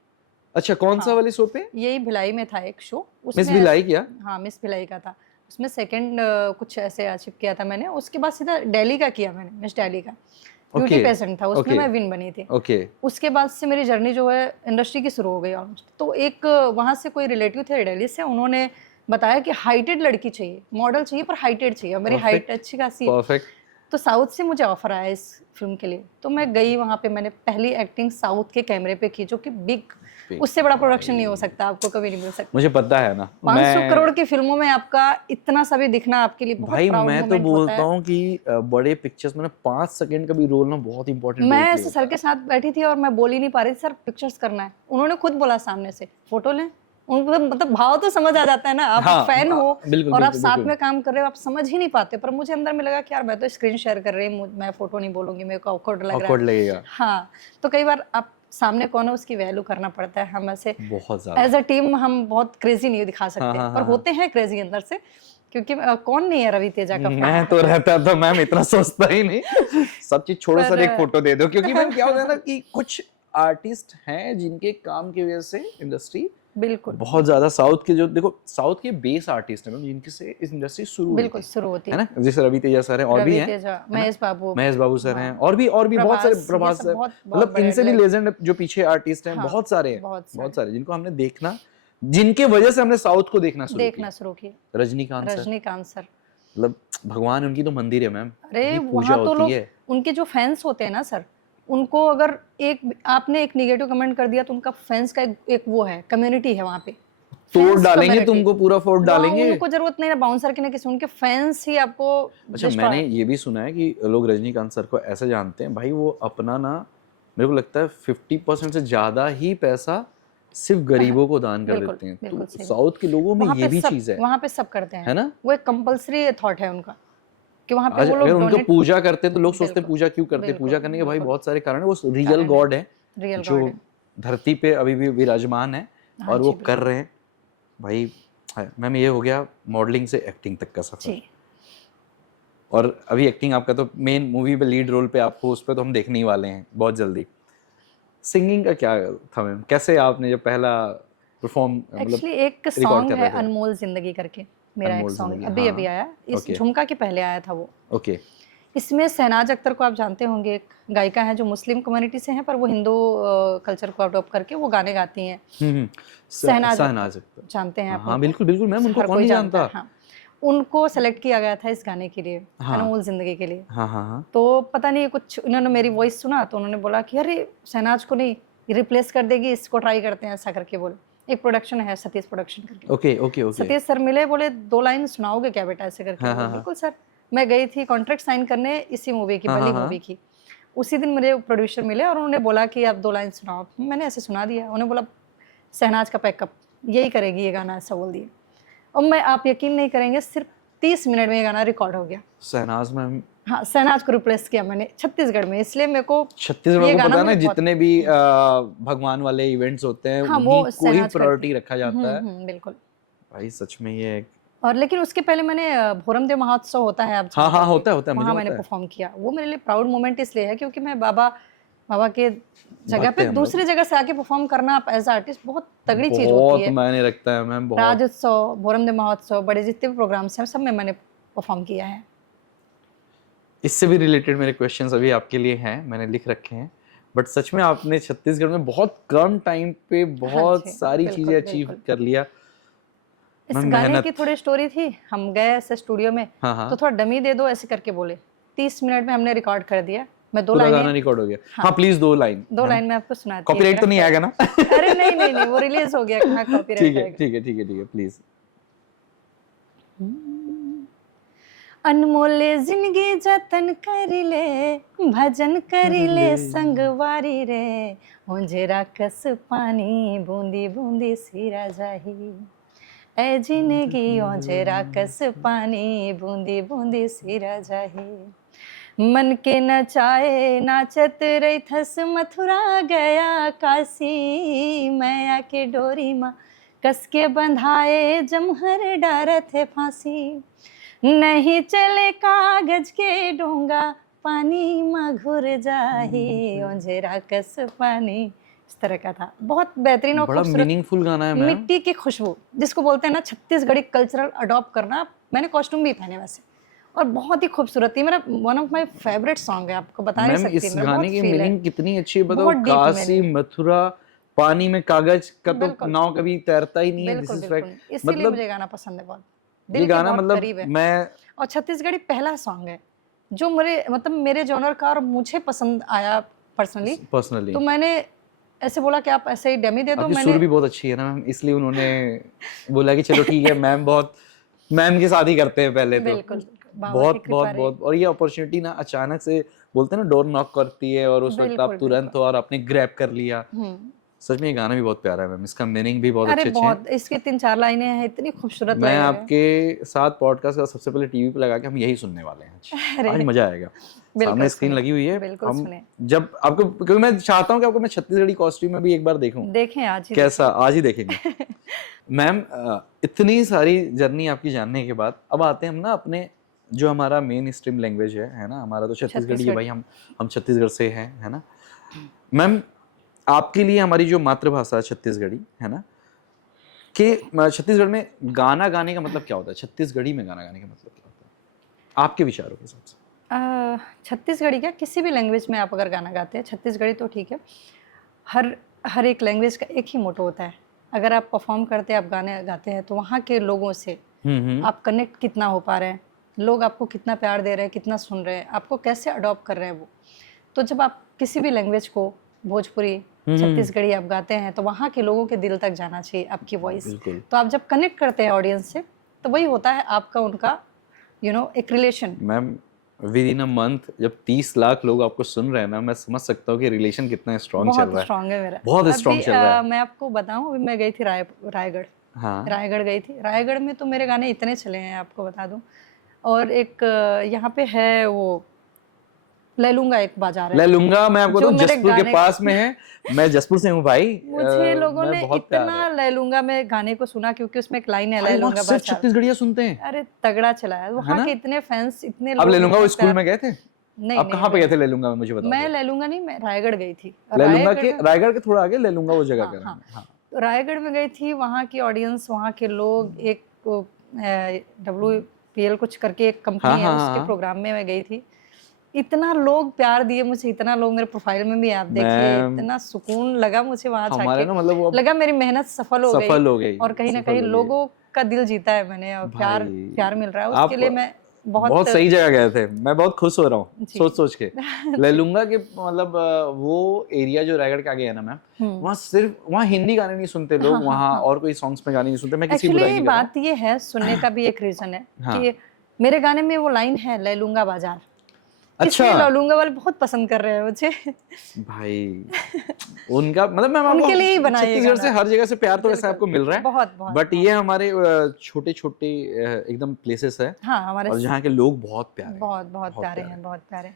अच्छा, कौन सा हाँ, वाली शो पे? यही भिलाई में था एक शो, मिस उसमें भिलाई किया? हाँ, मिस भिलाई का था। उसमें सेकंड कुछ ऐसे अचीव किया था मैंने। उसके बाद सीधा दिल्ली का किया मैंने, मिस दिल्ली का ब्यूटी ओके पेजेंट था, उसमें ओके मैं विन बनी थी। ओके उसके बाद से मेरी जर्नी जो है इंडस्ट्री की शुरू हो गई ऑलमोस्ट। तो एक वहाँ से कोई रिलेटिव थे दिल्ली से, उन्होंने बताया कि हाइटेड लड़की चाहिए, मॉडल चाहिए पर हाइटेड चाहिए, और मेरी हाइट अच्छी खासी है। परफेक्ट। तो साउथ से मुझे ऑफर आया इस फिल्म के लिए, तो मैं गई वहाँ पे। मैंने पहली एक्टिंग साउथ के कैमरे पे की, जो कि बिग, उससे बड़ा प्रोडक्शन नहीं हो सकता, आपको कभी नहीं मिल सकता। मुझे पता है ना, 500 करोड़ की फिल्मों में आपका इतना सा भी दिखना आपके लिए बहुत भाई प्राउड मैं तो मोमेंट होता बोलता है। हूँ कि बड़े पिक्चर्स में ना 5 सेकंड का भी रोल ना बहुत इंपॉर्टेंट मैं ऐसे सर के साथ बैठी थी और मैं बोल ही नहीं पा रही थी, सर पिक्चर्स करना है। उन्होंने खुद बोला सामने से, फोटो लें। उनको मतलब भाव तो समझ आ जाता है ना, आप हाँ, फैन हो बिल्कुल, और आप बिल्कुल, साथ बिल्कुल। में काम कर रहे हो, आप समझ ही नहीं पाते। पर मुझे अंदर में लगा कि यार मैं तो स्क्रीन शेयर कर रही हूँ, मैं फोटो नहीं बोलूंगी, मेरे को awkward लग रहा awkward है। लगेगा। हाँ, तो कई बार आप सामने कौन है उसकी वैल्यू करना पड़ता है। हम ऐसे बहुत ज्यादा एज अ टीम हम बहुत क्रेजी नहीं दिखा सकते, हाँ, पर हाँ। होते हैं क्रेजी अंदर से, क्योंकि कौन नहीं है रवि तेजा का मैं तो रहता था मैम, इतना सोचता ही नहीं। सब चीज छोड़ो सर, एक पर फोटो दे दो। क्योंकि मैम क्या होता है ना कि कुछ आर्टिस्ट हैं जिनके काम की वजह से इंडस्ट्री बिल्कुल बहुत ज्यादा, साउथ के जो देखो, साउथ के बेस आर्टिस्ट हैं मैम जिनके से इस इंडस्ट्री शुरू हुई बिल्कुल थी, शुरू होती है ना? जैसे रवि तेजा सर हैं, और भी रवि हैं, तेजा, है ना? महेश बाबू, महेश बाबू सर हाँ, हैं, और भी बहुत सारे, प्रभास, ये प्रभास सब सर, बहुत मतलब बड़े इनसे भी like, लेजेंड जो पीछे आर्टिस्ट हैं, हाँ, बहुत सारे हैं, बहुत बहुत सारे जिनको हमने देखना, जिनके वजह से हमने साउथ को देखना शुरू किया। रजनीकांत सर, रजनीकांत सर, मतलब भगवान, उनकी तो मंदिर है मैम, अरे उनकी पूजा वहाँ तो होती लोग, है। उनके जो फैंस होते हैं ना सर, उनको अगर आपने एक निगेटिव कमेंट कर दिया तो उनका फैंस का एक वो है, कम्युनिटी है वहाँ पे, तोड़ फैंस डालेंगे कम्युनिटी। तुमको, पूरा फोड़ डालेंगे। उनको जरूरत नहीं है बाउंसर की, ना किसी, उनके फैंस ही आपको अच्छा, destroy- मैंने ये भी सुना है कि लोग रजनीकांत सर को ऐसे जानते हैं भाई, वो अपना ना, मेरे को लगता है 50% से ज्यादा ही पैसा सिर्फ गरीबों को दान कर बिल्कुल, देते हैं। बिल्कुल तो सही। साउथ के लोगों में वहाँ ये पे भी सब, चीज है वहाँ पे सब करते हैं, है ना? वो एक कंपलसरी थॉट है उनका कि वहाँ पे आज वो अगर लोग उनको डोनेट, पूजा करते हैं तो लोग सोचते हैं बिल्कुल, पूजा क्यों करते हैं? बिल्कुल, पूजा करने के भाई बिल्कुल। बहुत सारे कारण है। वो रियल कारण है, गॉड है रियल जो गॉड है। धरती पे अभी भी विराजमान है, हाँ और वो जी, बिल्कुल। कर रहे हैं भाई। मैम ये हो गया मॉडलिंग से एक्टिंग तक का सफर, जी, और अभी एक्टिंग आपका तो मेन मूवी पे लीड रोल पे आपको, उस पे तो हम देखने ही वाले हैं बहुत जल्दी। सिंगिंग का क्या था मैम, कैसे आपने जब पहला परफॉर्म मतलब एक्चुअली एक रिकॉर्ड सॉन्ग कर है रहे थे? अनमोल जिंदगी करके, मेरा एक अनमोल सॉन्ग जिंदगी, अभी हाँ, अभी आया, इस ओके झुमका के पहले आया था वो। ओके इसमें शहनाज अख्तर को आप जानते होंगे, एक गायिका है जो मुस्लिम कम्युनिटी से हैं, पर वो हिंदू कल्चर को अडॉप्ट करके वो गाने गाती हैं। शहनाज शहनाज अख्तर अख्तर, जानते हैं आप हाँ उनको? बिल्कुल बिल्कुल मैम, उनको हर कौन कोई नहीं जानता है, जानता। हाँ। उनको सेलेक्ट किया गया था इस गाने के लिए, हाँ। अनमोल जिंदगी के लिए। हाँ हाँ हाँ, तो पता नहीं कुछ, उन्होंने मेरी वॉइस सुना तो उन्होंने बोला कि अरे शहनाज को नहीं, रिप्लेस कर देगी, इसको ट्राई करते हैं, ऐसा करके बोले। एक प्रोडक्शन है सतीश प्रोडक्शन करके, okay okay okay, Satish sir मिले, बोले 2 लाइन सुनाओगे क्या बेटा, ऐसे करके। हाँ, बोला, हाँ, बिल्कुल सर। मैं गई थी कॉन्ट्रैक्ट साइन करने इसी मूवी की, बली मूवी की। उसी दिन मुझे प्रोड्यूसर मिले और उन्होंने बोला कि आप 2 लाइन सुनाओ। मैंने ऐसे सुना दिया। उन्होंने बोला शहनाज का पैकअप यही करेगी ये गाना, ऐसा बोल दिया। और आप यकीन नहीं करेंगे, सिर्फ 30 मिनट में ये गाना रिकॉर्ड हो गया। शहनाज मैम? हाँ, शहनाज को रिप्लेस किया मैंने छत्तीसगढ़ में, इसलिए मेरे को छत्तीसगढ़ को पता है ना, जितने भी भगवान वाले इवेंट्स होते हैं, हाँ, उन्हीं को ही प्रायोरिटी रखा जाता है। बिल्कुल भाई सच में ये और लेकिन उसके पहले मैंने भोरमदेव महोत्सव होता है, आप हाँ होता है वहाँ मैंने परफॉर्म किया। वो मेरे लिए प्राउड मोमेंट इसलिए है क्योंकि मैं बाबा के जगह पे दूसरी जगह से आके परफॉर्म करना आप एज आर्टिस्ट बहुत तगड़ी चीज होती है। बहुत मायने रखता है मैम। राज्योत्सव, भोरमदेव महोत्सव, बड़े जितने भी प्रोग्राम्स हैं सब में मैंने परफॉर्म किया है। इससे भी रिलेटेड मेरे क्वेश्चंस अभी आपके लिए हैं, मैंने लिख रखे हैं। बट सच में आपने छत्तीसगढ़ में बहुत कम टाइम पे बहुत सारी चीजें अचीव कर लिया। इस गाने की थोड़ी स्टोरी थी। हम गए ऐसे स्टूडियो में, तो थोड़ा डमी दे दो ऐसे करके बोले। 30 मिनट में हमने रिकॉर्ड कर दिया। मैं 2 लाइन गाना रिकॉर्ड हो गया। हाँ प्लीज 2 लाइन। 2 लाइन में आपको सुनाती हूँ। कॉपीराइट तो नहीं आएगा ना? अरे नहीं, वो रिलीज हो गया, कहाँ कॉपीराइट आएगा। ठीक है प्लीज। अनमोले जिंदगी जतन करिले, भजन करिले संगवारी रे, ओंजेरा कस पानी बूंदी बूंदी सिरा जाही। ए जिंदगी ओंजेरा कस पानी बूंदी बूंदी सिरा जाही। मन के नचाए नाचत रही थस मथुरा गया काशी, मैया के डोरी माँ कस के बंधाए जमहर डारत है फांसी। नहीं चले कागज के डोंगा, पानी में घुर जाही, ओंजेरा कस पानी। इस तरह का था। बहुत बेहतरीन और खूबसूरत मीनिंगफुल गाना है। मिट्टी की खुशबू जिसको बोलते हैं ना, छत्तीसगढ़ी कल्चरल अडॉप्ट करना। मैंने कॉस्ट्यूम भी पहने वैसे, और बहुत ही खूबसूरत थी। मेरा one of my favourite song है, आपको बता नहीं सकती। इस गाने की मीनिंग कितनी अच्छी है बताओ। काशी, मथुरा, पानी में कागज का तो नाव कभी तैरता ही नहीं है। This is fact. इसीलिए मुझे गाना पसंद है बहुत। ये गाना मतलब मैं, और छत्तीसगढ़ी पहला सॉन्ग है जो मेरे जॉनर का और मुझे पसंद आया पर्सनली। तो मैंने ऐसे बोला कि आप ऐसे ही डेमी दे दो। मैंने सुर भी बहुत अच्छी है ना मैम, इसलिए उन्होंने बोला कि चलो ठीक है मैम, बहुत मैम के साथ ही करते हैं पहले। तो बिल्कुल बहुत और ये अपॉर्चुनिटी ना अचानक से बोलते हैं ना, डोर नॉक करती है और उस वक्त आप तुरंत और आपने ग्रैब कर लिया। सच में ये गाना भी बहुत प्यारा है मैम, इसका मीनिंग भी बहुत अच्छे हैं। इसके 3-4 लाइनें हैं, इतनी खूबसूरत। मैं आपके साथ पॉडकास्ट का सबसे पहले टीवी पे लगा के हम यही सुनने वाले हैं। आज मजा आएगा। सामने स्क्रीन लगी हुई है। हम जब आपको, क्योंकि मैं चाहता हूँ कि आपको मैं छत्तीसगढ़ी कॉस्ट्यूम में भी एक बार देखूं। देखें आज ही, कैसा आज ही देखेंगे। मैम इतनी सारी जर्नी आपकी जानने के बाद अब आते हैं हम ना अपने जो हमारा मेन स्ट्रीम लैंग्वेज है ना, हमारा तो छत्तीसगढ़ी है भाई। हम छत्तीसगढ़ से हैं, है ना मैम। आपके लिए हमारी जो मातृभाषा है छत्तीसगढ़ी, है ना, कि छत्तीसगढ़ में गाना गाने का मतलब क्या होता है? छत्तीसगढ़ी में गाना गाने का मतलब क्या होता है आपके विचारों के हिसाब से? छत्तीसगढ़ी क्या, किसी भी लैंग्वेज में आप अगर गाना गाते हैं, छत्तीसगढ़ी तो ठीक है, हर एक लैंग्वेज का एक ही मोटो होता है। अगर आप परफॉर्म करते हैं, आप गाने गाते हैं, तो वहाँ के लोगों से आप कनेक्ट कितना हो पा रहे हैं, लोग आपको कितना प्यार दे रहे हैं, कितना सुन रहे हैं, आपको कैसे अडॉप्ट कर रहे हैं वो। तो जब आप किसी भी लैंग्वेज को, भोजपुरी, छत्तीसगढ़ी आप गाते हैं, तो वहाँ के लोगों के दिल तक जाना चाहिए आपकी वॉइस। तो आप जब कनेक्ट करते हैं ऑडियंस से, तो वही होता है आपका उनका एक relation. Ma'am with in a month जब 30 लाख लोग आपको सुन रहे हैं ना, मैं समझ सकता हूँ कि रिलेशन कितना स्ट्रॉन्ग चल रहा है। बहुत स्ट्रॉन्ग है मेरा, बहुत स्ट्रॉन्ग चल रहा है। मैं आपको बताऊं, अभी मैं गई थी रायगढ़। हाँ, रायगढ़ गई थी। रायगढ़ में तो मेरे गाने इतने चले हैं, आपको बता दूं। और एक यहाँ पे है वो लैलूंगा, एक बाजार है लैलूंगा। मैं आपको तो जसपुर के पास में है। मैं जसपुर से हूँ भाई। मुझे लोगों ने इतना लैलूंगा में गाने को सुना, क्योंकि उसमें एक लाइन है लैलूंगा सिर्फ छत्तीसगढ़िया सुनते हैं। अरे तगड़ा चला है वहाँ के, इतने फैंस, इतने लोग। अब लैलूंगा वो स्कूल में गए थे? नहीं, आप कहाँ पे गए थे लैलूंगा में, मुझे बताओ। मैं लैलूंगा नहीं, मैं रायगढ़ गई थी। रायगढ़ के थोड़ा आगे लैलूंगा वो जगह का नाम है। तो रायगढ़ में गई थी। वहाँ की ऑडियंस, वहाँ के लोग, एक WPL कुछ करके एक कंपनी है, उसके प्रोग्राम में मैं गई थी। इतना लोग प्यार दिए मुझे, इतना लोग, मेरे प्रोफाइल में भी आप देखिए, इतना सुकून लगा मुझे वहाँ जाके। मतलब लगा मेरी मेहनत सफल हो गई। और कहीं ना कहीं लोगों का दिल जीता है मैंने, और प्यार मिल रहा है, उसके लिए मैं बहुत सही जगह गए थे। मैं बहुत खुश हो रहा हूँ सोच के। लैलूंगा के मतलब वो एरिया जो रायगढ़ के आगे है ना मैम, वहाँ हिंदी गाने नहीं सुनते लोग। वहाँ और कोई सॉन्ग्स में गाने नहीं सुनते। मैं किसी बुराई नहीं कर रहा हूँ। बात ये है, सुनने का भी एक रीजन है कि मेरे गाने में वो लाइन है ले लूंगा बाजार। अच्छा, इसलिए ले लूंगा वाले बहुत पसंद कर रहे हैं मुझे। भाई उनका मतलब मैम उनके लिए ही बनाया ये छत्तीसगढ़ से गाना। हर जगह से प्यार तो वैसे बिल्कुल, आपको मिल रहा है, बहुत बहुत बट ये हमारे छोटे छोटे एकदम प्लेसेस है हाँ हमारे और जहाँ के लोग बहुत प्यारे हैं। बहुत बहुत प्यारे हैं, बहुत प्यारे।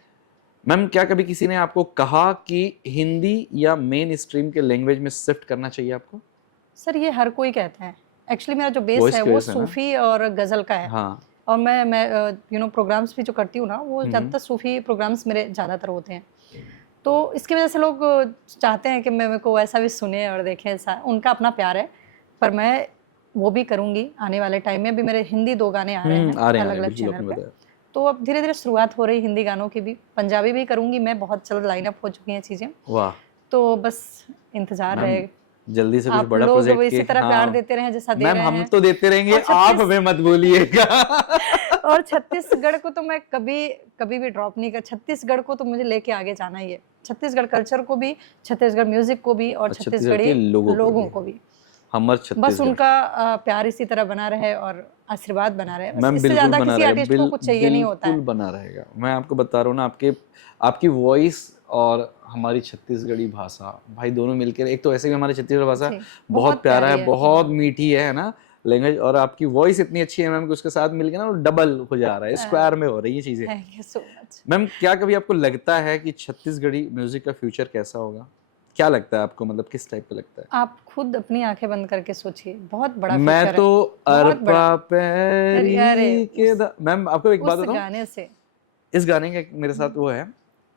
मैम क्या कभी किसी ने आपको कहा कि हिंदी या मेन स्ट्रीम के लैंग्वेज में शिफ्ट करना चाहिए आपको? सर ये हर कोई कहता है। एक्चुअली मेरा जो बेस Voice है की वो वजह से ना? सूफी और गजल का है। हाँ, और मैं प्रोग्राम्स भी जो करती हूँ ना वो ज़्यादातर सूफी प्रोग्राम्स मेरे ज़्यादातर होते हैं। तो इसकी वजह से लोग चाहते हैं कि मैं मेरे को ऐसा भी सुने और देखें, ऐसा उनका अपना प्यार है। पर मैं वो भी करूँगी आने वाले टाइम में। अभी मेरे हिंदी 2 गाने आ रहे हैं आ रहे हैं अलग-अलग बिल्कुल, चैनल आपने पे। बताया। तो अब धीरे-धीरे शुरुआत हो रही हिंदी गानों की भी, पंजाबी भी करूँगी मैं, बहुत जल्द लाइनअप हो चुकी हैं चीज़ें। वाह तो बस इंतज़ार मैम, रहे। जल्दी से कुछ आप बड़ा लोग प्रोजेक्ट इसी के। तरह प्यार हाँ देते रहें जैसा दे मैम, रहे हम हैं। तो देते रहेंगे, और आप हमें मत बोलिएगा। और छत्तीसगढ़ को तो मैं कभी कभी भी ड्रॉप नहीं कर। छत्तीसगढ़ को तो मुझे लेके आगे जाना ही है। छत्तीसगढ़ कल्चर को भी, छत्तीसगढ़ म्यूजिक को भी और छत्तीसगढ़ के छत्तीसगढ़ी लोगों को भी। हमर बस छत्तीसगढ़। उनका प्यार इसी तरह बना रहे और आशीर्वाद बना रहे। बस मैम इससे बिल्कुल ज्यादा बना किसी रहेगा, आर्टिस्ट को कुछ चाहिए नहीं होता बिल्कुल है। बना रहेगा। मैं आपको बता रहा हूँ ना, आपकी वॉइस और हमारी छत्तीसगढ़ी भाषा, भाई दोनों मिलकर, एक तो ऐसे भी हमारी छत्तीसगढ़ी भाषा जी, बहुत प्यारा प्यारी है, बहुत मीठी है ना लैंग्वेज, और आपकी वॉइस इतनी अच्छी है मैम कि उसके साथ मिलकर ना वो डबल हो जा रहा है, स्क्वायर में हो रही है चीजें। Thank you so much. Ma'am क्या कभी आपको लगता है कि छत्तीसगढ़ी म्यूजिक का फ्यूचर कैसा होगा? क्या लगता है आपको, मतलब किस टाइप का लगता है? आप खुद अपनी आंखें बंद करके सोचिए, बहुत बड़ा मैं फ्यूचर तो है, बहुत बड़ा। अरपा पैरी अरे के मैम आपको एक बात उस बताऊं, गाने से इस गाने का मेरे साथ वो है,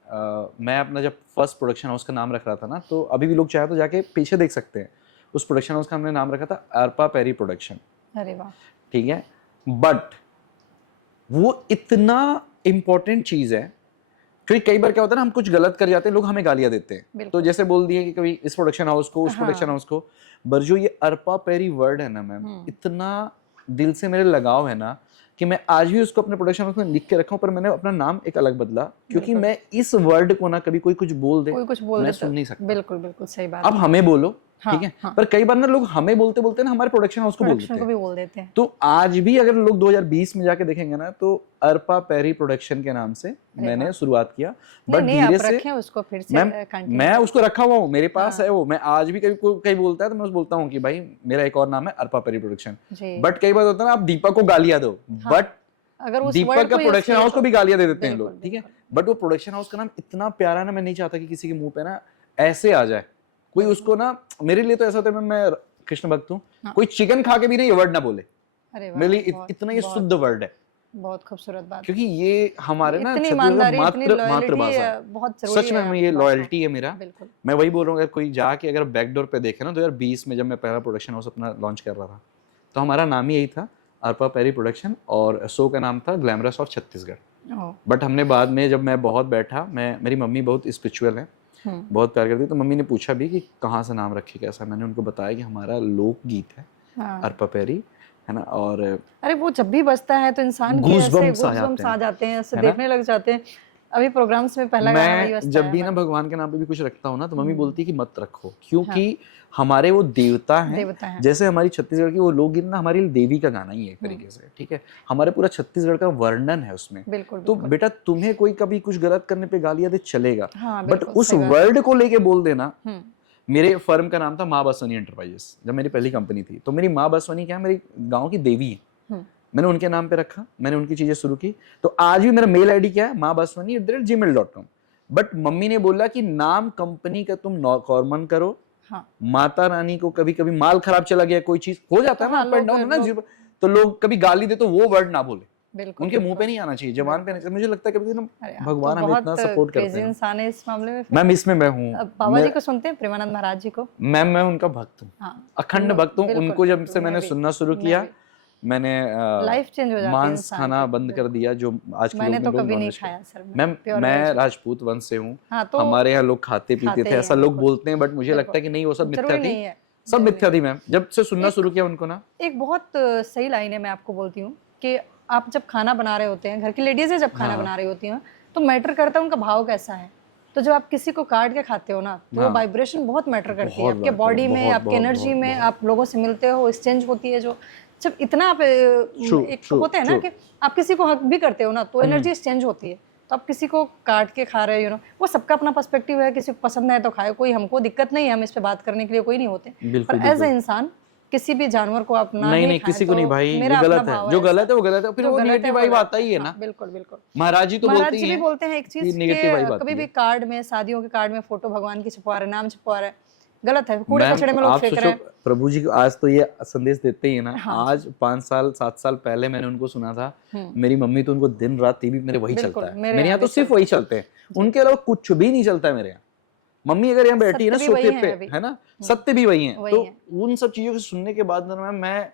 मैं अपना जब फर्स्ट प्रोडक्शन हाउस का नाम रख रहा था ना, तो अभी भी लोग चाहे तो जाके पीछे देख सकते हैं, उस प्रोडक्शन हाउस का हमने नाम रखा था अरपा पैरी प्रोडक्शन। अरे वाह, ठीक है, बट वो इतना इम्पोर्टेंट चीज है, क्योंकि कई बार क्या होता है ना, हम कुछ गलत कर जाते हैं, लोग हमें गालियां देते हैं। तो जैसे बोल दिए कि कभी इस प्रोडक्शन हाउस को, उस प्रोडक्शन हाउस को, पर जो ये अरपा पैरी वर्ड है ना मैम, इतना दिल से मेरे लगाव है ना कि मैं आज भी उसको अपने प्रोडक्शन हाउस में लिख के रखा हूं, पर मैंने अपना नाम एक अलग बदला, क्योंकि मैं इस वर्ड को ना कभी कोई कुछ बोल दे, मैं सुन नहीं सकता। बिल्कुल बिल्कुल सही बात। अब हमें बोलो, हाँ, ठीक है, हाँ। पर कई बार ना लोग हमें बोलते बोलते ना हमारे प्रोडक्शन हाउस को बोल देते भी बोल देते हैं। तो आज भी अगर लोग 2020 में जाके देखेंगे ना, तो अरपा पैरी प्रोडक्शन के नाम से मैंने शुरुआत किया, बट धीरे से उसको फिर से मैं उसको रखा हुआ हूँ, मेरे पास है वो। मैं आज भी कभी कोई कहीं बोलता है तो मैं उसको बोलता हूँ कि भाई मेरा एक और नाम है अरपा पैरी प्रोडक्शन। बट कई बार होता है ना, आप दीपक को गालियां दो, बट अगर उस दीपक का प्रोडक्शन हाउस को भी गालियां दे देते हैं लोग, ठीक है, बट वो प्रोडक्शन हाउस का नाम इतना प्यारा है ना, मैं नहीं चाहता कि किसी के मुंह पे ना ऐसे आ जाए कोई उसको ना। मेरे लिए तो ऐसा होता है, मैं कृष्ण भक्त हूँ, कोई चिकन खा के भी ना ये वर्ड ना बोले, मेरे लिए इतना ये शुद्ध वर्ड है। बहुत खूबसूरत बात, क्योंकि ये हमारे ना मातृभाषा है, बहुत जरूरी सच में ये लॉयल्टी है मेरा। बिल्कुल। मैं वही बोल रहा हूँ, अगर कोई जाके अगर बैकडोर पे देखे ना, 2020 में जब मैं पहला प्रोडक्शन हाउस अपना लॉन्च कर रहा था, तो हमारा नाम ही यही था, अरपा पैरी प्रोडक्शन, और शो का नाम था ग्लैमरस ऑफ छत्तीसगढ़। बट हमने बाद में, जब मैं बहुत बैठा, मेरी मम्मी बहुत स्पिरिचुअल है, बहुत प्यार करती, तो मम्मी ने पूछा भी कि कहाँ से नाम रखे, कैसा। मैंने उनको बताया कि हमारा लोकगीत है अरपा पैरी, है ना। और अरे वो जब भी बजता है तो इंसान गूज़बम्स आ जाते हैं, ऐसे देखने लग जाते हैं। अभी प्रोग्राम्स में पहला गाना वही बजता है। जब भी ना भगवान के नाम पे भी कुछ रखता हूँ ना, तो मम्मी बोलती है कि मत रखो, क्योंकि हमारे वो देवता हैं। जैसे हमारी छत्तीसगढ़ की वो लोकगीत ना, हमारी देवी का गाना ही है एक तरीके से, ठीक है, हमारे पूरा छत्तीसगढ़ का वर्णन है उसमें। तो बेटा तुम्हें कोई कभी कुछ गलत करने पे गालियां दे चलेगा, बट उस वर्ड को लेके बोल देना। मेरे फर्म का नाम था माँ बसवनी एंटरप्राइजेस, जब मेरी पहली कंपनी थी, तो मेरी माँ बसवनी क्या है, मेरी गाँव की देवी है, मैंने उनके नाम पे रखा, मैंने उनकी चीजें शुरू की। तो आज भी मेरा मेल आईडी क्या है, maabaswani@gmail.com। बट मम्मी ने बोला कि नाम कंपनी का तुम कॉमन करो। माता रानी को कभी कभी माल खराब चला गया, कोई चीज हो जाता है ना, अप एंड डाउन ना, तो लोग कभी गाली दे तो वो वर्ड ना बोले, उनके मुंह पे नहीं आना चाहिए, जबान पे नहीं। मुझे लगता है कभी ना भगवान हमें इतना सपोर्ट करते हैं। इंसान है इस मामले में। मैम इसमें मैं हूँ, बाबा जी को सुनते हैं, प्रेमानंद महाराज जी को। मैम मैं उनका भक्त हूँ, अखंड भक्त हूँ। उनको जब से मैंने सुनना शुरू किया, मैंने लाइफ चेंज हो जाती है, मांस खाना बंद कर दिया, जो आज के मैंने तो कभी नहीं खाया सर। मैं राजपूत वंश से हूँ, हमारे यहाँ लोग खाते पीते थे, ऐसा लोग बोलते हैं, बट मुझे लगता है कि नहीं, वो सब मिथ्या थी, सब मिथ्या थी। मैम जब से सुनना शुरू किया उनको ना, एक बहुत सही लाइन है, मैं आपको बोलती हूँ कि आप जब खाना बना रहे होते हैं, घर की लेडीज जब खाना बना रही होती हैं, तो मैटर करता है उनका भाव कैसा है। तो जब आप किसी को काट के खाते हो ना, तो वो वाइब्रेशन बहुत मैटर करती है आपके बॉडी में, आपकी एनर्जी में, आप लोगों से मिलते हो, एक्सचेंज होती है जो, जब इतना आप एक होता है ना कि आप किसी को हक भी करते हो ना तो एनर्जी एक्सचेंज होती है। तो आप किसी को काट के खा रहे हो वो सबका अपना पर्सपेक्टिव है, किसी को पसंद है तो खाए, कोई हमको दिक्कत नहीं है, हम इस पे बात करने के लिए कोई नहीं होते। पर एज ए इंसान किसी भी जानवर को अपना नहीं किसी को नहीं भाई, ये गलत है, जो गलत है वो गलत है, फिर वो नेगेटिव वाइब आता ही है ना। बिल्कुल बिल्कुल। महाराज जी तो बोलते हैं एक चीज कि कभी भी कार्ड में, शादियों के कार्ड में फोटो भगवान की छपवा रहे, नाम छपवा रहे, गलत है, कूड़े कचड़े में लोग फेंक रहे हैं। प्रभु जी आज तो ये संदेश देते ही है ना। आज 5 साल 7 साल पहले मैंने उनको सुना था, मेरी मम्मी तो उनको दिन रात टीवी मेरे वही चलता है, मेरे यहाँ तो सिर्फ वही चलते हैं, उनके अलावा कुछ भी नहीं चलता है मेरे यहाँ। मम्मी अगर यहाँ बैठी है ना सोफे पे, है ना, सत्य भी वही है। तो उन सब चीजों को सुनने के बाद मैं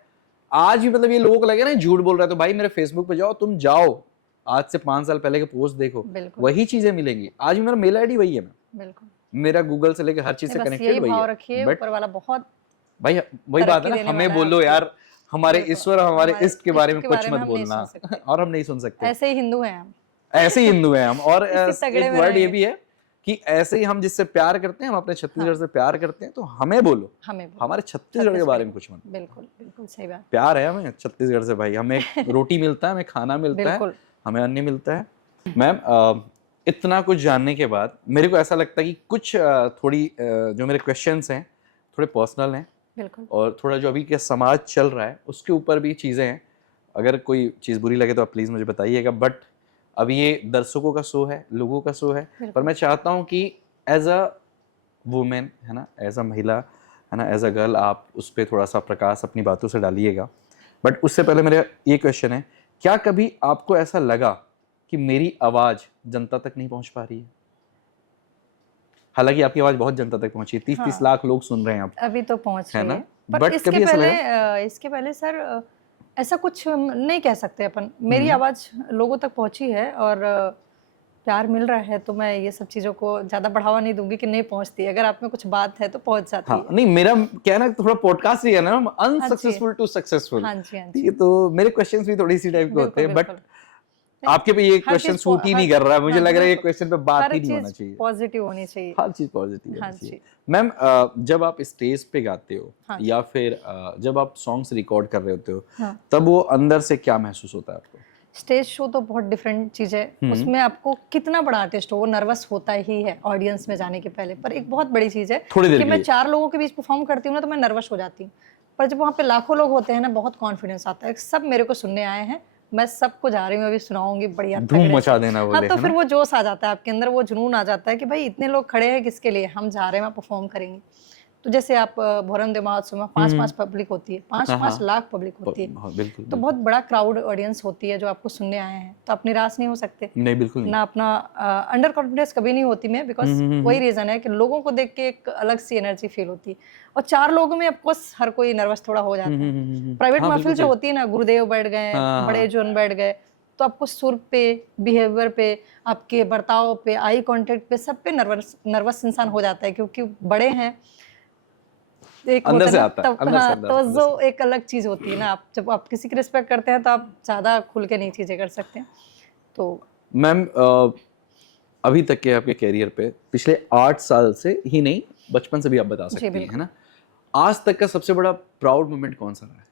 आज भी मतलब ये लोगों को लगे ना झूठ बोल रहा है, तो भाई मेरे फेसबुक पे जाओ, तुम जाओ आज से 5 साल पहले के पोस्ट देखो, वही चीजें मिलेंगी। आज भी मेरा मेल आईडी वही है, बिल्कुल मेरा गूगल से लेके हर चीज से कनेक्टेड वही है। ऊपर वाला बहुत भाई वही बात है ना, हमें बोलो यार हमारे ईश्वर हमारे इष्ट के बारे में कुछ मत बोलना, और हम नहीं सुन सकते। ऐसे ही हिंदू हैं हम, ऐसे ही हिंदू हैं हम। और एक वर्ड ये भी है कि ऐसे ही हम जिससे प्यार करते हैं, हम अपने छत्तीसगढ़ से प्यार करते हैं, तो हमें बोलो हमारे छत्तीसगढ़ के बारे में कुछ मत। बिल्कुल बिल्कुल सही बात। प्यार है हमें छत्तीसगढ़ से भाई, हमें रोटी मिलता है, हमें खाना मिलता है, हमें अन्न मिलता है। मैम इतना कुछ जानने के बाद मेरे को ऐसा लगता है कि कुछ थोड़ी जो मेरे क्वेश्चंस हैं थोड़े पर्सनल हैं, बिल्कुल, और थोड़ा जो अभी के समाज चल रहा है उसके ऊपर भी चीज़ें हैं। अगर कोई चीज़ बुरी लगे तो आप प्लीज़ मुझे बताइएगा। बट अभी ये दर्शकों का शो है, लोगों का शो है, पर मैं चाहता हूँ कि एज अ वुमेन, है ना, एज अ महिला, है ना, एज अ गर्ल, आप उस पर थोड़ा सा प्रकाश अपनी बातों से डालिएगा। बट उससे पहले मेरा ये क्वेश्चन है, क्या कभी आपको ऐसा लगा कि मेरी आवाज़ जनता तक नहीं पहुँच पा रही है? हालांकि आपकी आवाज़ बहुत जनता तक पहुँची, 30-30 लाख लोग सुन रहे हैं आप अभी तो पहुँच रही है। बट इसके पहले सर ऐसा कुछ नहीं कह सकते अपन, मेरी आवाज़ लोगों तक पहुंची है और प्यार मिल रहा है, तो मैं ये सब चीज़ों को ज़्यादा बढ़ावा नहीं दूंगी कि नहीं पहुंचती। अगर आप में कुछ बात है तो पहुंच जाती है। नहीं, मेरा कहना थोड़ा पॉडकास्ट ही है ना, अनसक्सेसफुल टू सक्सेसफुल। हाँ जी। तो मेरे क्वेश्चंस भी थोड़ी सी टाइप के होते हैं, बट आपके पे ये क्वेश्चन सूट ही नहीं कर रहा है। मुझे लग रहा है ये क्वेश्चन पे बात ही नहीं होना चाहिए, पॉजिटिव होनी चाहिए, हर चीज पॉजिटिव होनी चाहिए। मैम जब आप स्टेज पे गाते हो या फिर जब आप सॉन्ग्स रिकॉर्ड कर रहे होते हो, तब वो अंदर से क्या महसूस होता है आपको? स्टेज शो तो बहुत डिफरेंट चीज है, उसमें आपको कितना बड़ा आर्टिस्ट हो वो नर्वस होता ही है ऑडियंस में जाने के पहले। पर एक बहुत बड़ी चीज है कि मैं 4 लोगों के बीच परफॉर्म करती हूँ ना, तो मैं नर्वस हो जाती हूँ। पर जब वहाँ पे लाखों लोग होते हैं ना, बहुत कॉन्फिडेंस आता है, सब मेरे को सुनने आए हैं, मैं सबको जा रही हूँ, अभी सुनाऊंगी बढ़िया, धूम मचा देना बोले। हाँ, तो फिर वो जोश आ जाता है आपके अंदर, वो जुनून आ जाता है कि भाई इतने लोग खड़े हैं किसके लिए, हम जा रहे हैं, परफॉर्म करेंगे। तो जैसे आप भोरम दे महोत्सव में 5-5 पब्लिक होती है, 5-5 लाख पब्लिक होती है, तो बहुत बड़ा क्राउड ऑडियंस होती है जो आपको सुनने आए हैं, तो आप निराश नहीं हो सकते। नहीं, बिल्कुल ना अपना अंडर कॉन्फिडेंस कभी नहीं होती मैं, बिकॉज वही रीजन है कि लोगों को देख के एक अलग सी एनर्जी फील होती है। और 4 लोगों में ऑफकोर्स हर कोई नर्वस थोड़ा हो जाता है। प्राइवेट महफिल जो होती है ना, गुरुदेव बैठ गए, बड़े जोन बैठ गए, तो आपको सुर पे, बिहेवियर पे, आपके बर्ताव पे, आई कांटेक्ट पे, सब पे नर्वस इंसान हो जाता है, क्योंकि बड़े हैं, एक अंदर से आता है, तो जो एक अलग चीज होती है ना, आप जब आप किसी की रिस्पेक्ट करते हैं तो आप ज्यादा खुल के नहीं चीजें कर सकते हैं। तो मैम अभी तक के आपके कैरियर पे पिछले 8 साल से ही नहीं, बचपन से भी आप बता सकती हैं, है ना, आज तक का सबसे बड़ा प्राउड मोमेंट कौन सा रहा है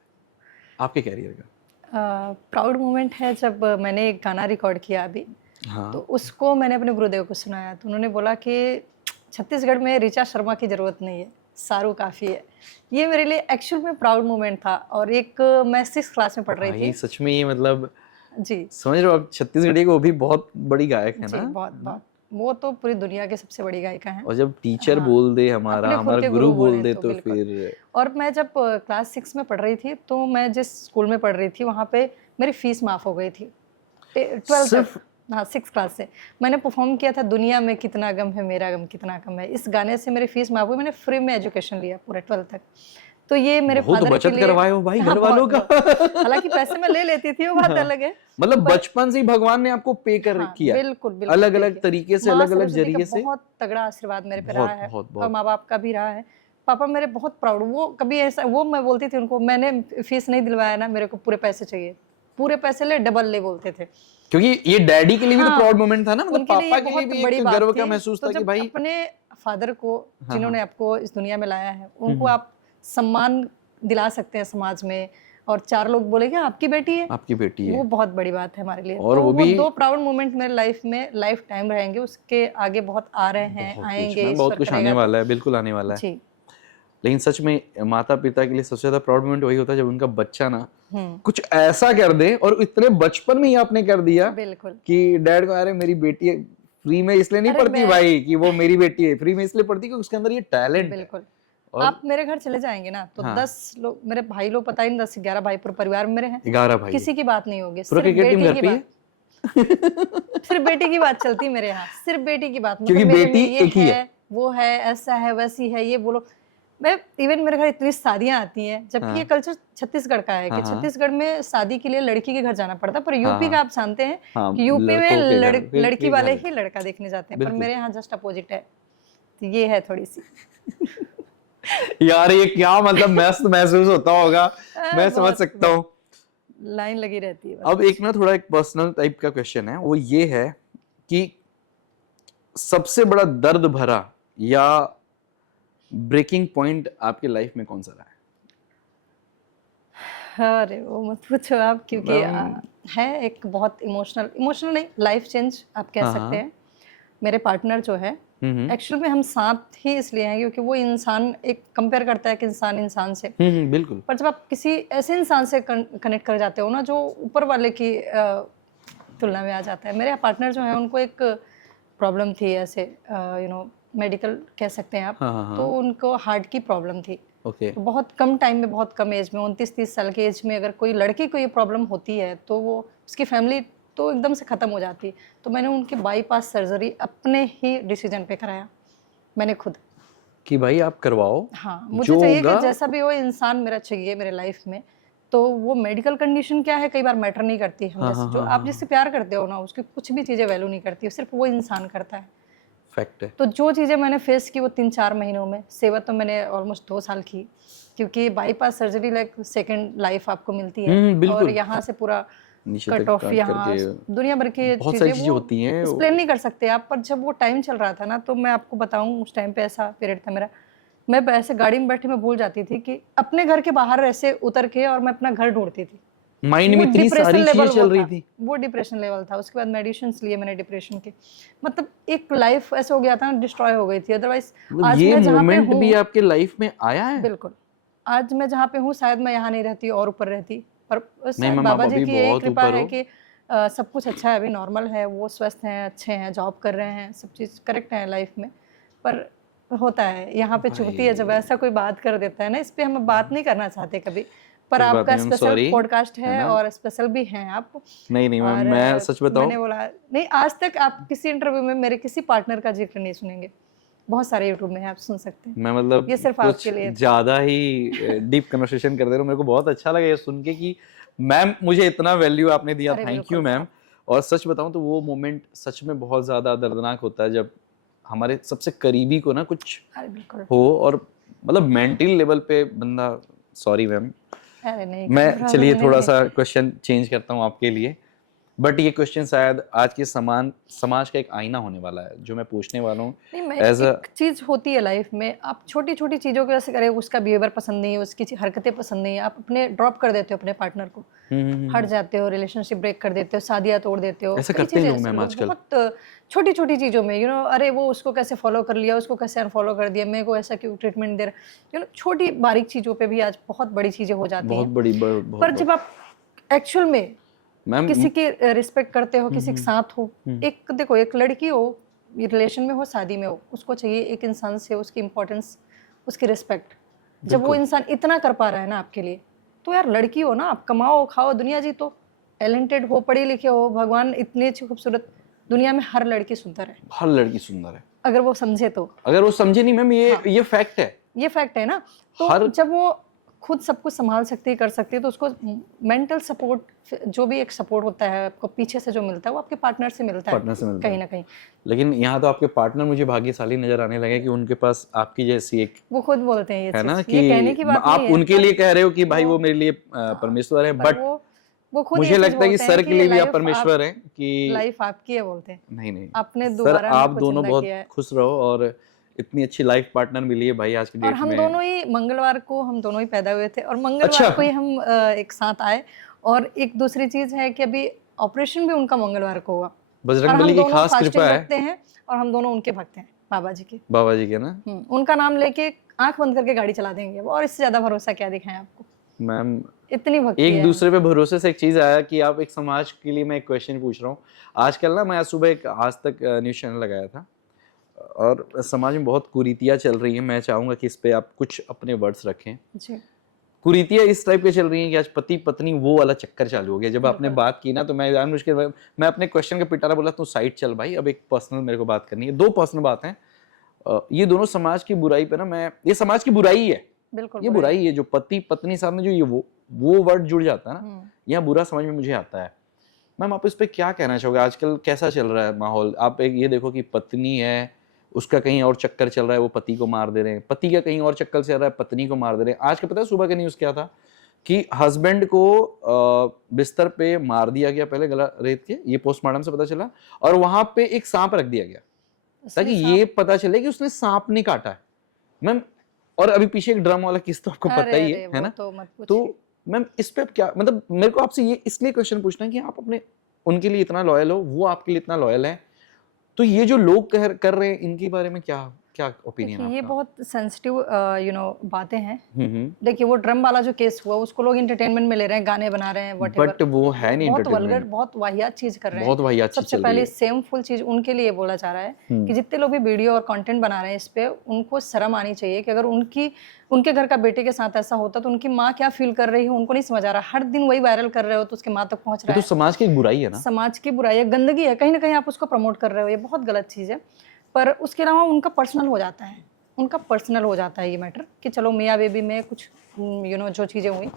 आपके कैरियर का? प्राउड मोमेंट है जब मैंने एक गाना रिकॉर्ड किया अभी, तो उसको मैंने अपने गुरुदेव को सुनाया, तो उन्होंने बोला कि छत्तीसगढ़ में ऋचा शर्मा की जरूरत नहीं है, सारू काफी है। ये मेरे लिए एक्चुअल में प्राउड मोमेंट था। और एक मैं 6th क्लास में पढ़ रही थी। सच में ये मतलब जी, समझ रहे हो आप, छत्तीसगढ़ी को भी बहुत बड़ी गायक है ना, बहुत, वो तो पूरी दुनिया के सबसे बड़ी गायिका हैं। और जब टीचर बोल दे, हमारा गुरु बोल दे, तो फिर। और मैं जब क्लास 6 में पढ़ रही थी, तो मैं जिस स्कूल में पढ़ रही थी वहाँ पे मेरी फीस माफ हो गई थी 12th तक। हाँ, 6th क्लास से मैंने परफॉर्म किया था, दुनिया में कितना गम है मेरा गम कितना कम है। इस गाने से मेरी फीस माफ हुई, मैंने फ्री में एजुकेशन लिया पूरे 12th तक। तो ये मेरे फादर बचत के लिए करवाए हो भाई घर वालों का। हालांकि पैसे मैं ले लेती थी, वो बात अलग है। मतलब बचपन से ही भगवान ने आपको पे कर किया, बिल्कुल अलग अलग तरीके से, अलग अलग जरिए से। बहुत तगड़ा आशीर्वाद मेरे पे रहा है, और माँ बाप का भी रहा है। पापा मेरे बहुत प्राउड, वो कभी ऐसा, वो मैं बोलती थी उनको, मैंने फीस नहीं दिलवाया ना, मेरे को पूरे पैसे चाहिए, पूरे पैसे ले, डबल ले बोलते थे। क्योंकि ये डैडी के लिए भी तो प्राउड मोमेंट था ना, मतलब पापा के लिए भी एक गर्व का महसूस था कि भाई अपने फादर को, जिन्होंने आपको इस दुनिया में लाया है, उनको आप सम्मान दिला सकते हैं समाज में, और 4 लोग बोलेंगे आपकी बेटी है, आपकी बेटी है, वो बहुत बड़ी बात है हमारे लिए। और तो वो भी 2 प्राउड मोमेंट मेरे लाइफ में लाइफ टाइम रहेंगे, उसके आगे बहुत आ रहे हैं, आएंगे, बहुत कुछ आने वाला है, बिल्कुल आने वाला है जी। लेकिन सच में माता पिता के लिए सबसे ज्यादा प्राउड मोमेंट वही होता है जब उनका बच्चा ना कुछ ऐसा कर दे, और इतने बचपन में ही आपने कर दिया बिल्कुल कि डैड को अरे मेरी बेटी है, फ्री में इसलिए नहीं पढ़ती भाई कि वो मेरी बेटी है, फ्री में इसलिए पढ़ती कि उसके अंदर ये टैलेंट है। बिल्कुल। आप मेरे घर चले जाएंगे ना तो 10 लोग, मेरे भाई लोग पता ही नहीं, 10-11 भाई पूरे परिवार में मेरे हैं, 11 भाई, किसी की बात नहीं होगी, पूरा सिर्फ क्रिकेट टीम बेटी घर की पे बात, सिर्फ बेटी की बात चलती है मेरे यहाँ, सिर्फ बेटी की बात। क्योंकि मेरे बेटी में ये एक ही है, वो है, ऐसा है, वैसी है, ये बोलो। मैं इवन मेरे घर इतनी शादियां आती हैं, जबकि ये कल्चर छत्तीसगढ़ का है कि छत्तीसगढ़ में शादी के लिए लड़की के घर जाना पड़ता है, पर यूपी का आप जानते हैं कि यूपी में लड़की वाले ही लड़का देखने जाते हैं, पर मेरे यहाँ जस्ट अपोजिट है। तो ये है थोड़ी सी यार ये क्या मतलब मस्त महसूस होता होगा, मैं समझ सकता हूँ, लाइन लगी रहती है। अब एक ना थोड़ा एक पर्सनल टाइप का क्वेश्चन है, वो ये है कि सबसे बड़ा दर्द भरा या ब्रेकिंग पॉइंट आपके लाइफ में कौन सा रहा है? अरे वो मत पूछो आप, क्योंकि है एक बहुत इमोशनल नहीं, लाइफ चेंज आप कह सकते हैं। मेरे पार्टनर जो है, एक्चुअल में हम साथ ही इसलिए हैं क्योंकि वो इंसान एक कंपेयर करता है कि इंसान से, बिल्कुल, पर जब आप किसी ऐसे इंसान से कनेक्ट कर जाते हो ना जो ऊपर वाले की तुलना में आ जाता है। मेरे पार्टनर जो है उनको एक प्रॉब्लम थी, ऐसे मेडिकल कह सकते हैं आप। तो उनको हार्ट की प्रॉब्लम थी। तो बहुत कम टाइम में, बहुत कम एज में, 29-30 साल की एज में अगर कोई लड़की को ये प्रॉब्लम होती है तो वो उसकी फैमिली तो एकदम से ख़त्म हो जाती है। तो मैंने उनकी बाईपास सर्जरी अपने ही डिसीजन पे कराया, मैंने खुद, कि भाई आप करवाओ। हाँ, मुझे चाहिए कि जैसा भी हो इंसान मेरा चाहिए मेरे लाइफ में। तो वो मेडिकल कंडीशन क्या है कई बार मैटर नहीं करती है। जो आप जिससे प्यार करते हो ना, उसकी कुछ भी चीज़ें वैल्यू नहीं करती, सिर्फ वो इंसान करता है। फैक्ट है। तो जो चीज़ें मैंने फेस की वो 3-4 महीनों में, सेवा तो मैंने ऑलमोस्ट 2 साल की, क्योंकि bypass surgery like second life आपको मिलती है। और यहाँ से पूरा कट ऑफ, यहाँ दुनिया भर की चीजें होती हैं, एक्सप्लेन नहीं कर सकते आप। पर जब वो टाइम चल रहा था ना, तो मैं आपको बताऊं, उस टाइम पे ऐसा पीरियड था मेरा, मैं ऐसे गाड़ी में बैठे मैं भूल जाती थी कि अपने घर के बाहर ऐसे उतर के और मैं अपना घर ढूंढती थी। माइंड में इतनी सारी चीजें चल रही थी, वो डिप्रेशन लेवल था। उसके बाद मेडिसिन लिए मैंने डिप्रेशन के, मतलब एक लाइफ ऐसे हो गया था ना, डिस्ट्रॉय हो गई थी। अदरवाइज आज ये मोमेंट भी आपके लाइफ में आया है? बिल्कुल। आज मैं जहाँ पे हूँ शायद मैं यहाँ नहीं रहती और ऊपर रहती, पर बाबा जी की यही कृपा है कि सब कुछ अच्छा है, अभी नॉर्मल है, वो स्वस्थ हैं, अच्छे हैं, जॉब कर रहे हैं, सब चीज़ करेक्ट है लाइफ में। पर होता है यहाँ पे चुभती है जब ऐसा कोई बात कर देता है ना। इस पे हम बात नहीं करना चाहते कभी, पर आपका स्पेशल पॉडकास्ट है और स्पेशल भी हैं आप। नहीं मैं सच बताऊं, मैंने बोला नहीं, आज तक आप किसी इंटरव्यू में मेरे किसी पार्टनर का जिक्र नहीं सुनेंगे। बहुत सारे यूट्यूब में है, आप सुन सकते हैं। मैं मतलब ये सिर्फ आपके लिए ज्यादा ही डीप कन्वर्सेशन कर दे रहा हूँ। मेरे को बहुत अच्छा लगा ये सुन के कि मैम मुझे इतना वैल्यू आपने दिया, थैंक यू मैम। और सच बताऊं तो वो मोमेंट सच में बहुत ज्यादा दर्दनाक होता है जब हमारे सबसे करीबी को ना कुछ हो, और मतलब मेंटल लेवल पे बंदा, सॉरी मैम, मैं चलिए थोड़ा सा क्वेश्चन चेंज करता हूँ आपके लिए। बट ये क्वेश्चन शायद आज के समाज का एक आईना होने वाला है जो मैं पूछने वाला हूँ। एक चीज होती है लाइफ में, आप छोटी छोटी चीजों की वजह से करें, उसका बिहेवियर पसंद नहीं है, उसकी हरकतें पसंद नहीं है, आप अपने ड्रॉप कर देते हो अपने पार्टनर को, हट जाते हो, रिलेशनशिप ब्रेक कर देते हो, शादियां तोड़ देते हो। ऐसा करते हैं लोग मैम आजकल, बहुत छोटी छोटी चीजों में। अरे वो उसको कैसे फॉलो कर लिया, उसको कैसे अनफॉलो कर दिया, मेरे को ऐसा क्यों ट्रीटमेंट दे रहा। छोटी बारीक चीजों पे भी आज बहुत बड़ी चीजें हो जाती हैं, बहुत बड़ी। पर जब आप एक्चुअल में किसी की रिस्पेक्ट करते हो, किसी के साथ हो, एक देखो, एक लड़की हो, रिलेशन में हो, शादी में हो, उसको चाहिए एक इंसान से उसकी इम्पोर्टेंस, उसकी रिस्पेक्ट। जब वो इंसान इतना कर पा रहा है ना आपके लिए, तो यार लड़की हो ना, आप कमाओ खाओ, दुनिया जीतो, टैलेंटेड हो, पढ़ी लिखे हो, भगवान इतनी अच्छी खूबसूरत, दुनिया में हर लड़की सुंदर है, हर लड़की सुंदर है, अगर वो समझे तो। अगर वो समझे नहीं मैम, ये फैक्ट है, ये फैक्ट है ना। तो जब वो खुद सब कुछ संभाल सकती है, कर सकती है, तो उसको मेंटल सपोर्ट, जो भी एक सपोर्ट होता है आपको पीछे से जो मिलता है, वो आपके पार्टनर से मिलता है कहीं ना कहीं। लेकिन यहाँ तो आपके पार्टनर मुझे भाग्यशाली नजर आने लगे कि उनके पास आपकी जैसी एक, वो खुद बोलते हैं ये है ना, कि ये कहने की बात आप नहीं है, उनके लिए कह रहे हो कि भाई वो मेरे लिए परमेश्वर है, बट वो खुद मुझे लगता है कि सर के लिए भी आप परमेश्वर हैं, कि लाइफ आपकी है बोलते हैं। नहीं आपने सर, आप दोनों बहुत खुश रहो। और इतनी अच्छी लाइफ पार्टनर मिली है भाई आज की और डेट हम में। दोनों ही मंगलवार को हम दोनों ही पैदा हुए थे और मंगलवार अच्छा। को ही हम एक साथ आए। और एक दूसरी चीज है कि अभी ऑपरेशन भी उनका मंगलवार को हुआ और बजरंगबली हम की दोनों खास फास्टिंग कृपा है रखते हैं और हम दोनों उनके भक्त हैं बाबा जी के। बाबा जी के ना। उनका नाम लेके आंख बंद करके गाड़ी चला देंगे वो, और इससे ज्यादा भरोसा क्या दिखाएं आपको। मैम इतनी भक्ति एक है दूसरे पे भरोसे से एक चीज आया कि आप एक समाज के लिए, मैं एक क्वेश्चन पूछ रहा हूँ। आजकल ना मैं आज सुबह एक आज तक न्यूज चैनल लगाया था और समाज में बहुत कुरीतियां चल रही हैं। मैं चाहूंगा कि इस पे आप कुछ अपने वर्ड्स रखें। जी। कुरीतियां इस टाइप के चल रही हैं कि आज पति पत्नी वो वाला चक्कर चालू हो गया। जब आपने बात की ना तो मैं जानबूझ के मैं अपने क्वेश्चन का पिटारा बोला तू साइड चल भाई, अब एक पर्सनल मेरे को बात करनी है। दो पर्सनल बात है। ये दोनों समाज की बुराई पे ना, मैं ये समाज की बुराई है, बिल्कुल ये बुराई है जो पति पत्नी साथ में जो ये वो वर्ड जुड़ जाता है ना, यहाँ बुरा समझ में मुझे आता है। मैम आप इस पे क्या कहना चाहोगे? आजकल कैसा चल रहा है माहौल? आप एक ये देखो कि पत्नी है, उसका कहीं और चक्कर चल रहा है, वो पति को मार दे रहे हैं। पति का कहीं और चक्कर चल रहा है, पत्नी को मार दे रहे हैं। आज का पता है सुबह का न्यूज़ क्या था कि हस्बैंड को बिस्तर पे मार दिया गया, पहले गला रेत के, ये पोस्टमार्टम से पता चला, और वहां पे एक सांप रख दिया गया ताकि ये पता चले कि उसने सांप नहीं काटा है मैम। और अभी पीछे एक ड्रम वाला किस तो आपको पता ही है ना। तो मैम इस पे क्या मतलब, मेरे को आपसे ये इसलिए क्वेश्चन पूछना है कि आप अपने उनके लिए इतना लॉयल हो, वो आपके लिए इतना लॉयल है, तो ये जो लोग कर रहे हैं इनके बारे में क्या क्या ओपिनियन है आपका? ये बहुत सेंसिटिव बातें हैं। देखिए वो ड्रम वाला जो केस हुआ उसको लोग एंटरटेनमेंट में ले रहे हैं, गाने बना रहे हैं, व्हाटएवर, बट वो है नहीं बहुत वल्गर, बहुत वाहियात चीज कर रहे हैं, बहुत वाहियात चीज सबसे पहले सेमफुल चीज उनके लिए बोला जा रहा है कि जितने लोग भी वीडियो और कंटेंट बना रहे हैं इस पे, उनको शर्म आनी चाहिए कि अगर उनके घर का बेटे के साथ ऐसा होता तो उनकी माँ क्या फील कर रही है उनको नहीं समझ आ रहा। हर दिन वही वायरल कर रहे हो तो उसके माँ तक पहुंच रहा है। तो समाज की एक बुराई है ना, समाज की बुराई है, गंदगी है, कहीं ना कहीं आप उसको प्रमोट कर रहे हो, ये बहुत गलत चीज है। पर उसके अलावा उनका पर्सनल हो जाता है, उनका पर्सनल हो जाता है ये मैटर कि चलो मियाँ बेबी में कुछ जो चीजें हुई।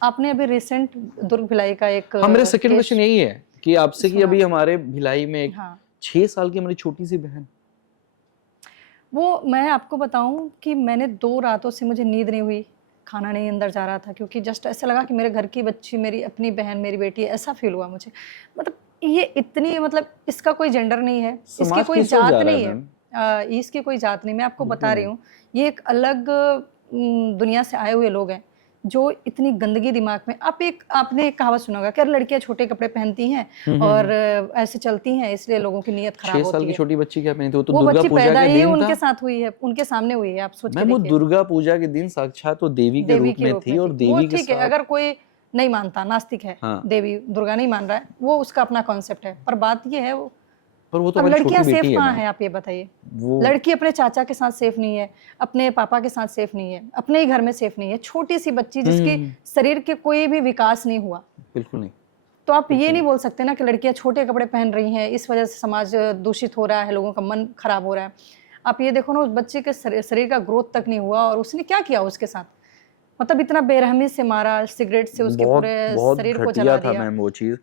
आपने अभी रिसेंट दुर्ग भिलाई का एक, मेरा सेकंड क्वेश्चन यही है कि आपसे कि अभी हमारे भिलाई में एक 6 साल की हमारी छोटी सी बहन, वो मैं आपको बताऊं कि मैंने 2 रातों से मुझे नींद नहीं हुई, खाना नहीं अंदर जा रहा था, क्योंकि जस्ट ऐसा लगा कि मेरे घर की बच्ची मेरी अपनी बहन, मेरी बेटी, ऐसा फील हुआ मुझे। मतलब ये इतनी, मतलब इसका कोई जेंडर नहीं है, इसकी कोई जात नहीं है, इसकी कोई जात नहीं। मैं आपको बता रही हूँ ये एक अलग दुनिया से आए हुए लोग हैं जो इतनी गंदगी दिमाग में। आपने एक कहावत सुना होगा कि लड़कियां छोटे कपड़े पहनती हैं और ऐसे चलती हैं इसलिए लोगों की नीयत खराब होती है। 6 साल की छोटी बच्ची क्या पहनी थी? वो तो वो दुर्गा बच्ची पूजा पैदा के ही दिन उनके साथ हुई है, उनके सामने हुई है, आप सोच के देखिए। वो दुर्गा पूजा के दिन साक्षात वो देवी के रूप में थी और देवी के ठीक है, अगर कोई नहीं मानता, नास्तिक है, देवी दुर्गा नहीं मान रहा है, वो उसका अपना कॉन्सेप्ट है। पर बात ये है पर वो तो अब लड़कियां सेफ कहाँ है, आप ये बताइए। लड़की अपने चाचा के साथ सेफ नहीं है, अपने पापा के साथ सेफ नहीं है, अपने ही घर में सेफ नहीं है। छोटी सी बच्ची जिसके शरीर के कोई भी विकास नहीं हुआ, बिल्कुल नहीं। तो आप ये नहीं बोल सकते ना कि लड़कियां छोटे कपड़े पहन रही हैं, इस वजह से समाज दूषित हो रहा है, लोगों का मन खराब हो रहा है। आप ये देखो ना, उस बच्चे के शरीर का ग्रोथ तक नहीं हुआ और उसने क्या किया उसके साथ, मतलब इतना बेरहमी से मारा, सिगरेट से उसके पूरे शरीर को जला दिया। मैम वो चीज,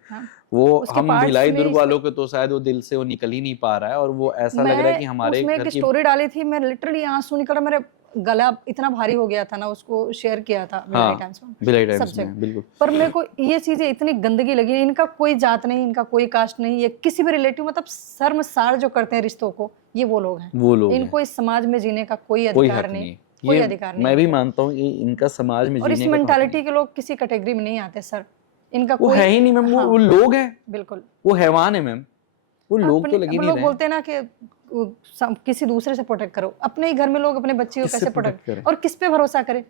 वो हम भिलाई दुर्ग वालों के तो शायद वो दिल से वो निकल ही नहीं पा रहा है और वो ऐसा लग रहा है कि हमारे उसमें एक स्टोरी डाली थी, मैं लिटरली आंसू निकल रहा, मेरे गला इतना भारी हो गया था ना, उसको शेयर किया था भिलाई टाइम्स में, बिल्कुल। पर मेरे को ये चीजें इतनी गंदगी लगी। इनका कोई जात नहीं, इनका कोई कास्ट नहीं, ये किसी भी रिलेटिव, मतलब शर्मसार जो करते हैं रिश्तों को, ये वो लोग हैं। इनको इस समाज में जीने का कोई अधिकार नहीं, कोई अधिकार नहीं। मैं भी मानता हूँ ये इनका समाज में और इस मेंटालिटी के लोग किसी कैटेगरी में नहीं आते सर, इनका वो है ही नहीं मैम। वो लोग हैं, बिल्कुल वो हैवान है मैम, वो लोग तो लगे नहीं रहे। लोग बोलते हैं ना कि किसी दूसरे से प्रोटेक्ट करो, अपने ही घर में लोग अपने बच्चे को कैसे प्रोटेक्ट करें और किस पे भरोसा करें,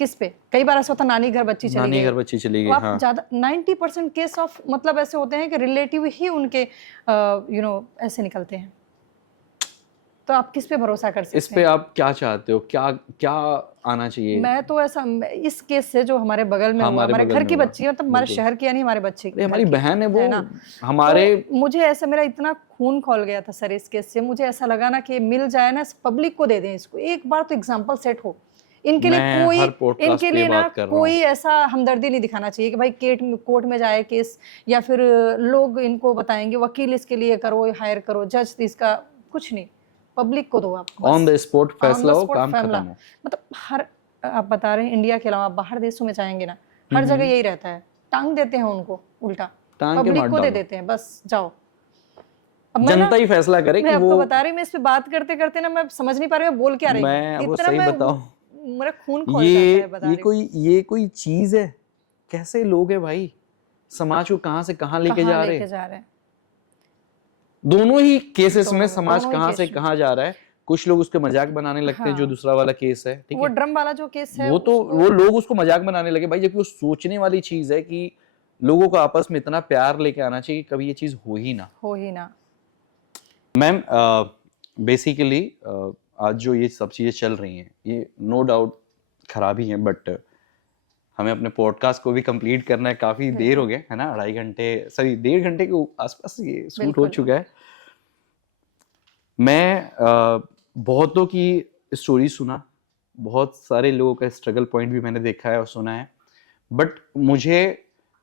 किस पे? कई बार ऐसा होता है नानी घर बच्ची चली गई, हाँ। ज्यादा 90% केस ऑफ मतलब ऐसे होते हैं कि रिलेटिव ही उनके ऐसे निकलते हैं। तो आप किस पे भरोसा कर सकते हैं? इस पे आप क्या चाहते हो, क्या आना चाहिए? मैं तो ऐसा, इस केस से जो हमारे बगल में हुआ, हमारे घर की बच्ची, मतलब हमारे शहर की नहीं, हमारे बच्चे की, हमारी बहन है वो, है ना, हमारे तो मुझे ऐसा, मेरा इतना खून खौल गया था सर इस केस से। मुझे ऐसा लगा ना कि मिल जाए ना, पब्लिक को दे दें इसको, एक बार तो एग्जाम्पल सेट हो। इनके लिए ना कोई ऐसा हमदर्दी नहीं दिखाना चाहिए कि भाई कोर्ट में जाए केस, या फिर लोग इनको बताएंगे वकील इसके लिए करो, हायर करो, जज इसका, कुछ नहीं, पब्लिक को दो आप, ऑन द स्पॉट फैसला हो, काम खत्म हो। मतलब आप बता रहे हैं इंडिया के अलावा बाहर देशों में जाएंगे ना, हर जगह यही रहता है, टांग देते हैं उनको, उल्टा पब्लिक को दे देते हैं, बस जाओ। अब मैं जनता ही फैसला करे मैं कि आपको वो, बता रही हूँ, मैं इस पे बात करते करते ना मैं समझ नहीं पा रही मैं बोल क्या रही हूँ। मैं वो इतना सही मैं बताऊं, मेरा खून खौल जाता है बता रही हूँ। ये कोई चीज है? कैसे लोग हैं भाई, समाज को कहाँ से कहाँ लेके कहाँ जा रहे लेके हैं? जा रहे हैं दोनों ही केसेस में समाज दोनों ही कहाँ से केस में। कहाँ जा रहा है। कुछ लोग उसके मजाक बनाने लगते हैं, जो हाँ, दूसरा वाला केस है, ठीक वो है, ड्रम वाला जो केस है वो तो उसको वो लोग उसको मजाक बनाने लगे भाई, जबकि वो सोचने वाली चीज है कि लोगों को आपस में इतना प्यार लेके आना चाहिए कि कभी ये चीज हो ही ना। हो ही ना। मैम बेसिकली आज जो ये सब चीजें चल रही हैं, ये नो डाउट खराबी है, बट हमें अपने पॉडकास्ट को भी कंप्लीट करना है। काफी देर हो गया है ना, 2.5 घंटे, सॉरी 1.5 घंटे के आसपास ये शूट हो बिल्कुल चुका है। मैं बहुतों की स्टोरी सुना, बहुत सारे लोगों का स्ट्रगल पॉइंट भी मैंने देखा है और सुना है, बट मुझे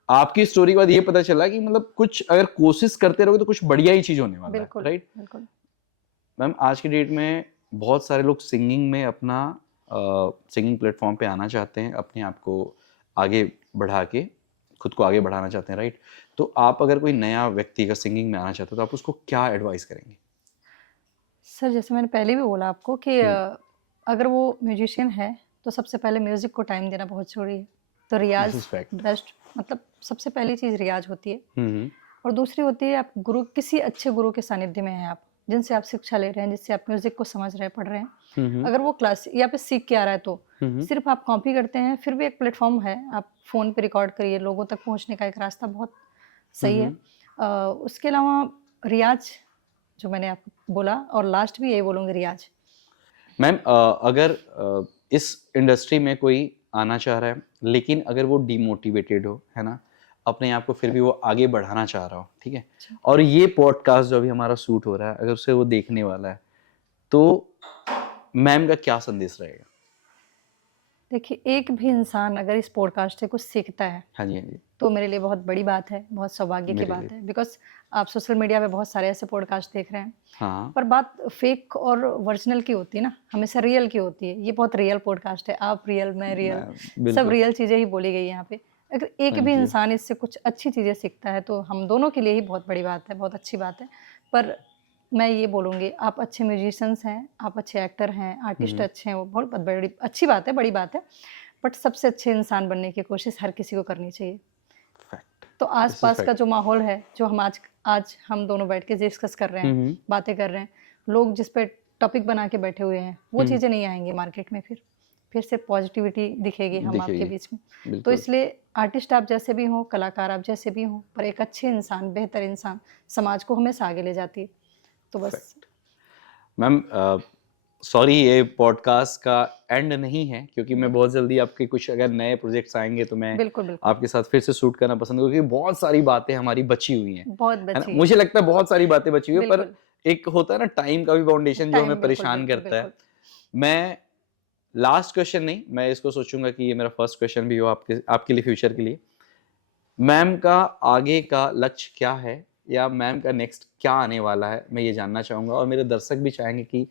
आपकी स्टोरी के बाद ये पता चला कि मतलब कुछ अगर कोशिश करते रहोगे तो कुछ बढ़िया ही चीज होने वाला है, बिल्कुल राइट? बिल्कुल मैम आज की डेट में बहुत सारे लोग सिंगिंग में अपना सिंगिंग प्लेटफॉर्म पे आना चाहते हैं, अपने आप को आगे बढ़ा के खुद को आगे बढ़ाना चाहते हैं, राइट? तो आप अगर कोई नया व्यक्ति का सिंगिंग में आना चाहते हो तो आप उसको क्या एडवाइस करेंगे? सर। जैसे मैंने पहले भी बोला आपको कि अगर वो म्यूजिशियन है तो सबसे पहले म्यूजिक को टाइम देना बहुत जरूरी है। तो दिस रियाज इज फैक्ट। बेस्ट, मतलब सबसे पहली चीज़ रियाज होती है। हम्म। और दूसरी होती है आप गुरु, किसी अच्छे गुरु के सानिध्य में हैं आप, जिनसे आप शिक्षा ले रहे हैं, जिससे आप म्यूजिक को समझ रहे हैं, पढ़ रहे हैं। हम्म। अगर वो क्लास यहाँ पे सीख के आ रहा है तो हम्म। सिर्फ आप कॉपी करते हैं, फिर भी एक प्लेटफॉर्म है, आप फ़ोन पे रिकॉर्ड करिए, लोगों तक पहुंचने का एक रास्ता बहुत सही है। उसके अलावा रियाज जो मैंने आपको बोला, और लास्ट भी यही बोलूँगी, रियाज। मैम अगर इस इंडस्ट्री में कोई आना चाह रहा है, लेकिन अगर वो डिमोटिवेटेड हो, है ना, अपने आप को फिर भी वो आगे बढ़ाना चाह रहा हो, ठीक है, और ये पॉडकास्ट जो अभी हमारा शूट हो रहा है, अगर उसे वो देखने वाला है, तो मैम का क्या संदेश रहेगा? देखिए, एक भी इंसान अगर इस पॉडकास्ट से कुछ सीखता है हाँ जी, हाँ जी। तो मेरे लिए बहुत बड़ी बात है, बहुत सौभाग्य की मेरे बात लिए। है। बिकॉज़ आप सोशल मीडिया पे बहुत सारे ऐसे पॉडकास्ट देख रहे हैं, हाँ। पर बात फेक और ओरिजिनल की होती है ना, हमेशा रियल की होती है। ये बहुत रियल पॉडकास्ट है, आप रियल, मैं रियल, सब बिल्कुल। रियल चीज़ें ही बोली गई हैं यहाँ पे। अगर एक भी थैंक यू। इंसान इससे कुछ अच्छी चीज़ें सीखता है तो हम दोनों के लिए ही बहुत बड़ी बात है, बहुत अच्छी बात है। पर मैं ये बोलूँगी, आप अच्छे म्यूजिशियंस हैं, आप अच्छे एक्टर हैं, आर्टिस्ट अच्छे हैं, वो बहुत बड़ी अच्छी बात है, बड़ी बात है। बट सबसे अच्छे इंसान बनने की कोशिश हर किसी को करनी चाहिए। फैक्ट। तो दिस इज आस-पास का फैक्ट। जो माहौल है, जो हम आज आज हम दोनों बैठ के डिस्कस कर रहे हैं, बातें कर रहे हैं, लोग जिस पे टॉपिक बना के बैठे हुए हैं, वो चीज़ें नहीं आएँगी मार्केट में फिर सिर्फ पॉजिटिविटी दिखेगी हम आपके दिखेगी। बीच में। तो बिल्कुल। इसलिए आर्टिस्ट आप जैसे भी हों, कलाकार आप जैसे भी हों, पर एक अच्छे इंसान, बेहतर इंसान समाज को हमेशा आगे ले जाती है। तो बस फैक्ट। मैम सॉरी, ये पॉडकास्ट का एंड नहीं है, क्योंकि मैं बहुत जल्दी आपके कुछ अगर नए प्रोजेक्ट्स आएंगे तो मैं बिल्कुल, बिल्कुल। आपके साथ फिर से शूट करना पसंद करूंगा, क्योंकि बहुत सारी बातें हमारी बची हुई हैं, बहुत है ना? बची है। मुझे लगता है बहुत सारी बातें बची हुई है, पर बिल्कुल, एक होता है ना टाइम का भी बाउंडेशन जो हमें टाइम बिल्कुल, परेशान बिल्कुल, करता है। बिल्कुल। मैं लास्ट क्वेश्चन नहीं, मैं इसको सोचूंगा कि ये मेरा फर्स्ट क्वेश्चन भी हो आपके आपके लिए, फ्यूचर के लिए। मैम का आगे का लक्ष्य क्या है, या मैम का नेक्स्ट क्या आने वाला है, मैं ये जानना चाहूँगा, और मेरे दर्शक भी चाहेंगे कि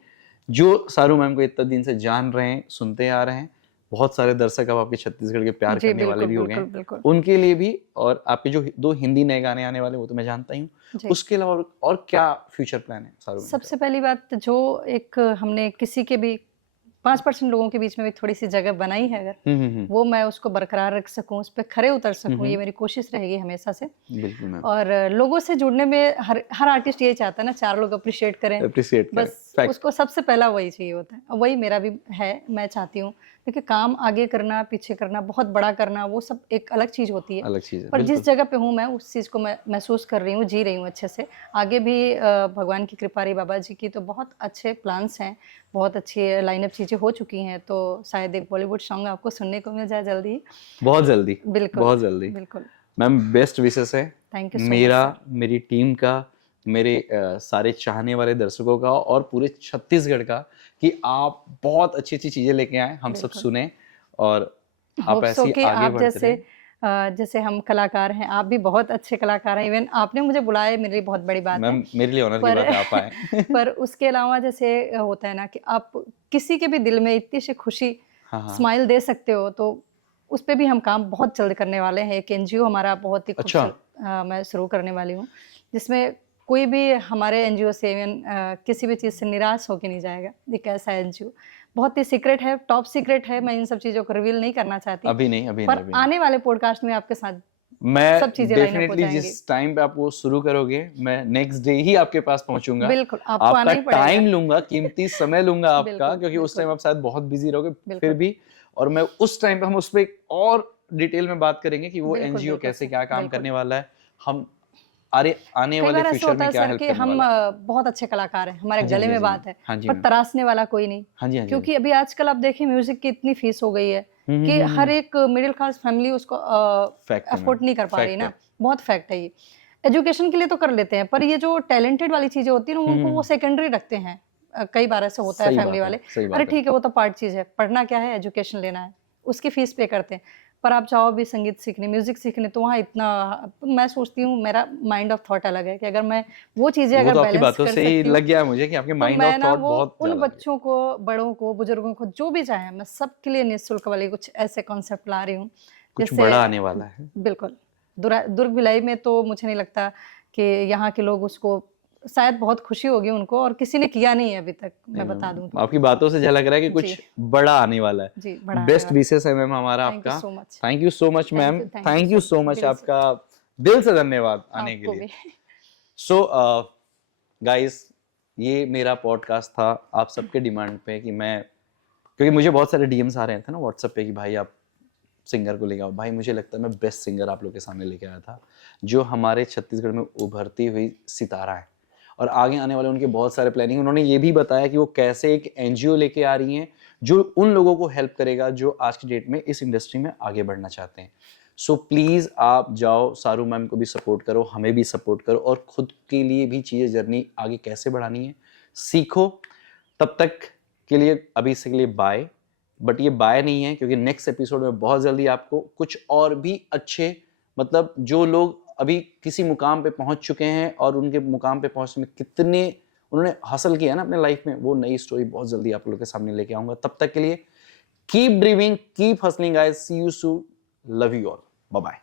जो सारू मैम को इतना दिन से जान रहे हैं, सुनते आ रहे हैं, बहुत सारे दर्शक अब आपके छत्तीसगढ़ के प्यार जी, करने वाले बिल्कुल, भी हो गए बिल्कुल, हैं, बिल्कुल। उनके लिए भी, और आपके जो 2 हिंदी नए गाने आने वाले वो तो मैं जानता ही हूँ, जी। उसके अलावा और क्या फ्यूचर प्लान है सारू मैम का? सबसे पहली बात, जो एक हमने किसी के भी 5% लोगों के बीच में भी थोड़ी-सी जगह बनाई है अगर, हम्म। वो मैं उसको बरकरार रख सकूँ, उस पे खरे उतर सकूँ, ये मेरी कोशिश रहेगी हमेशा से। बिल्कुल मैम। और लोगों से जुड़ने में हर हर आर्टिस्ट यही चाहता है ना, 4 लोग अप्रिशिएट करें, अप्रिशिएट करें। बस फैक्ट। उसको सबसे पहला वही चाहिए होता है। और वही मेरा भी है, मैं चाहती हूँ। देखिए, काम आगे करना, पीछे करना, बहुत बड़ा करना, वो सब एक अलग चीज़ होती है। अलग चीज़ है, पर जिस बिल्कुल। जगह पे हूँ मैं, उस चीज़ को मैं महसूस कर रही हूँ, जी रही हूँ अच्छे से। आगे भी भगवान की कृपा रही, बाबा जी की, तो बहुत अच्छे प्लान्स हैं, बहुत अच्छी लाइनअप चीज़ें हो चुकी हैं, तो शायद एक बॉलीवुड सॉन्ग आपको सुनने को मिल जाए जल्दी ही। बहुत जल्दी। बिल्कुल, बहुत जल्दी। बिल्कुल। मैम बेस्ट विशेस है थैंक यू सो मच मेरा, सर। मेरी टीम का, मेरे सारे चाहने वाले दर्शकों का, और पूरे छत्तीसगढ़ का, कि आप बहुत अच्छी अच्छी चीजें लेके आए, हम सब बिल्कुल। सुने, और आप होप सो ऐसे ही कि आगे आप बढ़ते रहे। जैसे हम कलाकार हैं, आप भी बहुत अच्छे कलाकार हैं। इवन आपने मुझे बुलाया, मेरे लिए बहुत बड़ी बात है। मैम मेरे लिए ऑनर की पर बात है आप आए। पर उसके अलावा जैसे होता है ना कि आप किसी के भी दिल में इतनी सी खुशी, हाँ हाँ। स्माइल दे सकते हो, तो उस पे भी हम काम बहुत जल्द करने वाले हैं। एक एनजीओ हमारा बहुत ही अच्छा। खूबसूरत मैं शुरू करने वाली हूँ, जिसमें कोई भी हमारे एनजीओ से किसी भी चीज़ से निराश होके नहीं जाएगा। एक ऐसा एनजीओ बहुत ही सीक्रेट है, टॉप सीक्रेट है, मैं इन सब चीज़ों को रिवील नहीं करना चाहती। अभी नहीं, अभी पर नहीं, अभी नहीं। आने वाले पॉडकास्ट में आपके साथ मैं सब चीजें लाइन अप हो डेफिनेटली जाएंगी। जिस टाइम पे आप वो शुरू करोगे, मैं नेक्स्ट डे ही आपके पास पहुंचूंगा। बिल्कुल, आपको आपका आना ही पड़ेगा। टाइम लूंगा, कीमती समय लूंगा आपका, बिल्कुल, क्योंकि उस टाइम बिल्कुल। आप शायद बहुत बिजी रहोगे फिर बिल्कुल। भी, और मैं उस टाइम पे हम उस पे और डिटेल में बात करेंगे कि वो बिल्कुल, एनजीओ बिल्कुल कैसे सर, क्या काम बिल्कुल। करने वाला है, हम आने कई वाले बार ऐसा फ्यूचर होता में है क्या सर हेल्प कि करने हम वाला है। बहुत अच्छे कलाकार हैं, हमारे हाँ जी, हाँ गले जी, में हाँ जी, बात है, हाँ जी, पर मैम। तराशने वाला कोई नहीं। हाँ जी, हाँ जी, क्योंकि अभी आजकल आप देखिए म्यूजिक की इतनी फीस हो गई है हम्म, कि हम्म, हर एक मिडिल क्लास फैमिली उसको फैक्ट है अफोर्ड मैम, नहीं कर पा रही फैक्ट ना। है। बहुत फैक्ट है ये। एजुकेशन के लिए तो कर लेते हैं, पर ये जो टैलेंटेड वाली चीजें होती है ना, उनको वो सेकेंडरी रखते हैं। कई बार ऐसा होता है सही फैमिली बात है, वाले, सही अरे बात है। ठीक है वो तो पार्ट चीज है, पढ़ना क्या है, एजुकेशन लेना है, उसकी फीस पे करते हैं। पर आप चाहो भी संगीत सीखने, म्यूजिक सीखने, तो वहाँ इतना, मैं सोचती हूँ मेरा माइंड ऑफ थॉट अलग है कि अगर मैं वो चीजें वो अगर तो आपकी बैलेंस बातों कर से ही सकती हूँ, लग गया मुझे कि आपके तो माइंड मैं ऑफ ना थॉट वो बहुत उन ज्यादा है। बच्चों को, बड़ों को, बुजुर्गों को, जो भी चाहे, मैं सबके लिए निःशुल्क वाली कुछ ऐसे कॉन्सेप्ट ला रही हूँ कुछ जिससे बड़ा आने वाला है। बिल्कुल। दुर्ग भिलाई में तो मुझे नहीं लगता कि यहाँ के लोग उसको, शायद बहुत खुशी होगी उनको, और किसी ने किया नहीं है अभी तक, मैं नहीं बता मैम, दूं तो। आपकी बातों से झलक रहा है कि जी कुछ बड़ा आने वाला है। जी, बड़ा आने बेस्ट वाला है। विशेस है मैम हमारा थैंक यू आपका। So much. Thank you so much ma'am, thank thank you you sir, so much, दिल से। आपका दिल से धन्यवाद आने के आपको लिए। भी। सो गाइस, ये मेरा पॉडकास्ट था आप सबके डिमांड पे कि मैं, क्योंकि मुझे बहुत सारे डीएम्स आ रहे थे ना व्हाट्सएप पे कि भाई आप सिंगर को लेके आओ। भाई मुझे लगता है मैं बेस्ट सिंगर आप लोग के सामने लेके आया था, जो हमारे छत्तीसगढ़ में उभरती हुई सितारा है, और आगे आने वाले उनके बहुत सारे प्लानिंग। उन्होंने ये भी बताया कि वो कैसे एक एनजीओ लेके आ रही हैं जो उन लोगों को हेल्प करेगा जो आज की डेट में इस इंडस्ट्री में आगे बढ़ना चाहते हैं। सो प्लीज़ आप जाओ, सारू मैम को भी सपोर्ट करो, हमें भी सपोर्ट करो, और खुद के लिए भी चीज़ें, जर्नी आगे कैसे बढ़ानी है सीखो। तब तक के लिए अभी से के लिए बाय। बट ये बाय नहीं है, क्योंकि नेक्स्ट एपिसोड में बहुत जल्दी आपको कुछ और भी अच्छे, मतलब जो लोग अभी किसी मुकाम पे पहुंच चुके हैं और उनके मुकाम पे पहुंचने में कितने उन्होंने हासिल किया ना अपने लाइफ में, वो नई स्टोरी बहुत जल्दी आप लोगों के सामने लेके आऊंगा। तब तक के लिए keep dreaming, keep hustling guys, see you soon, love you all, bye bye.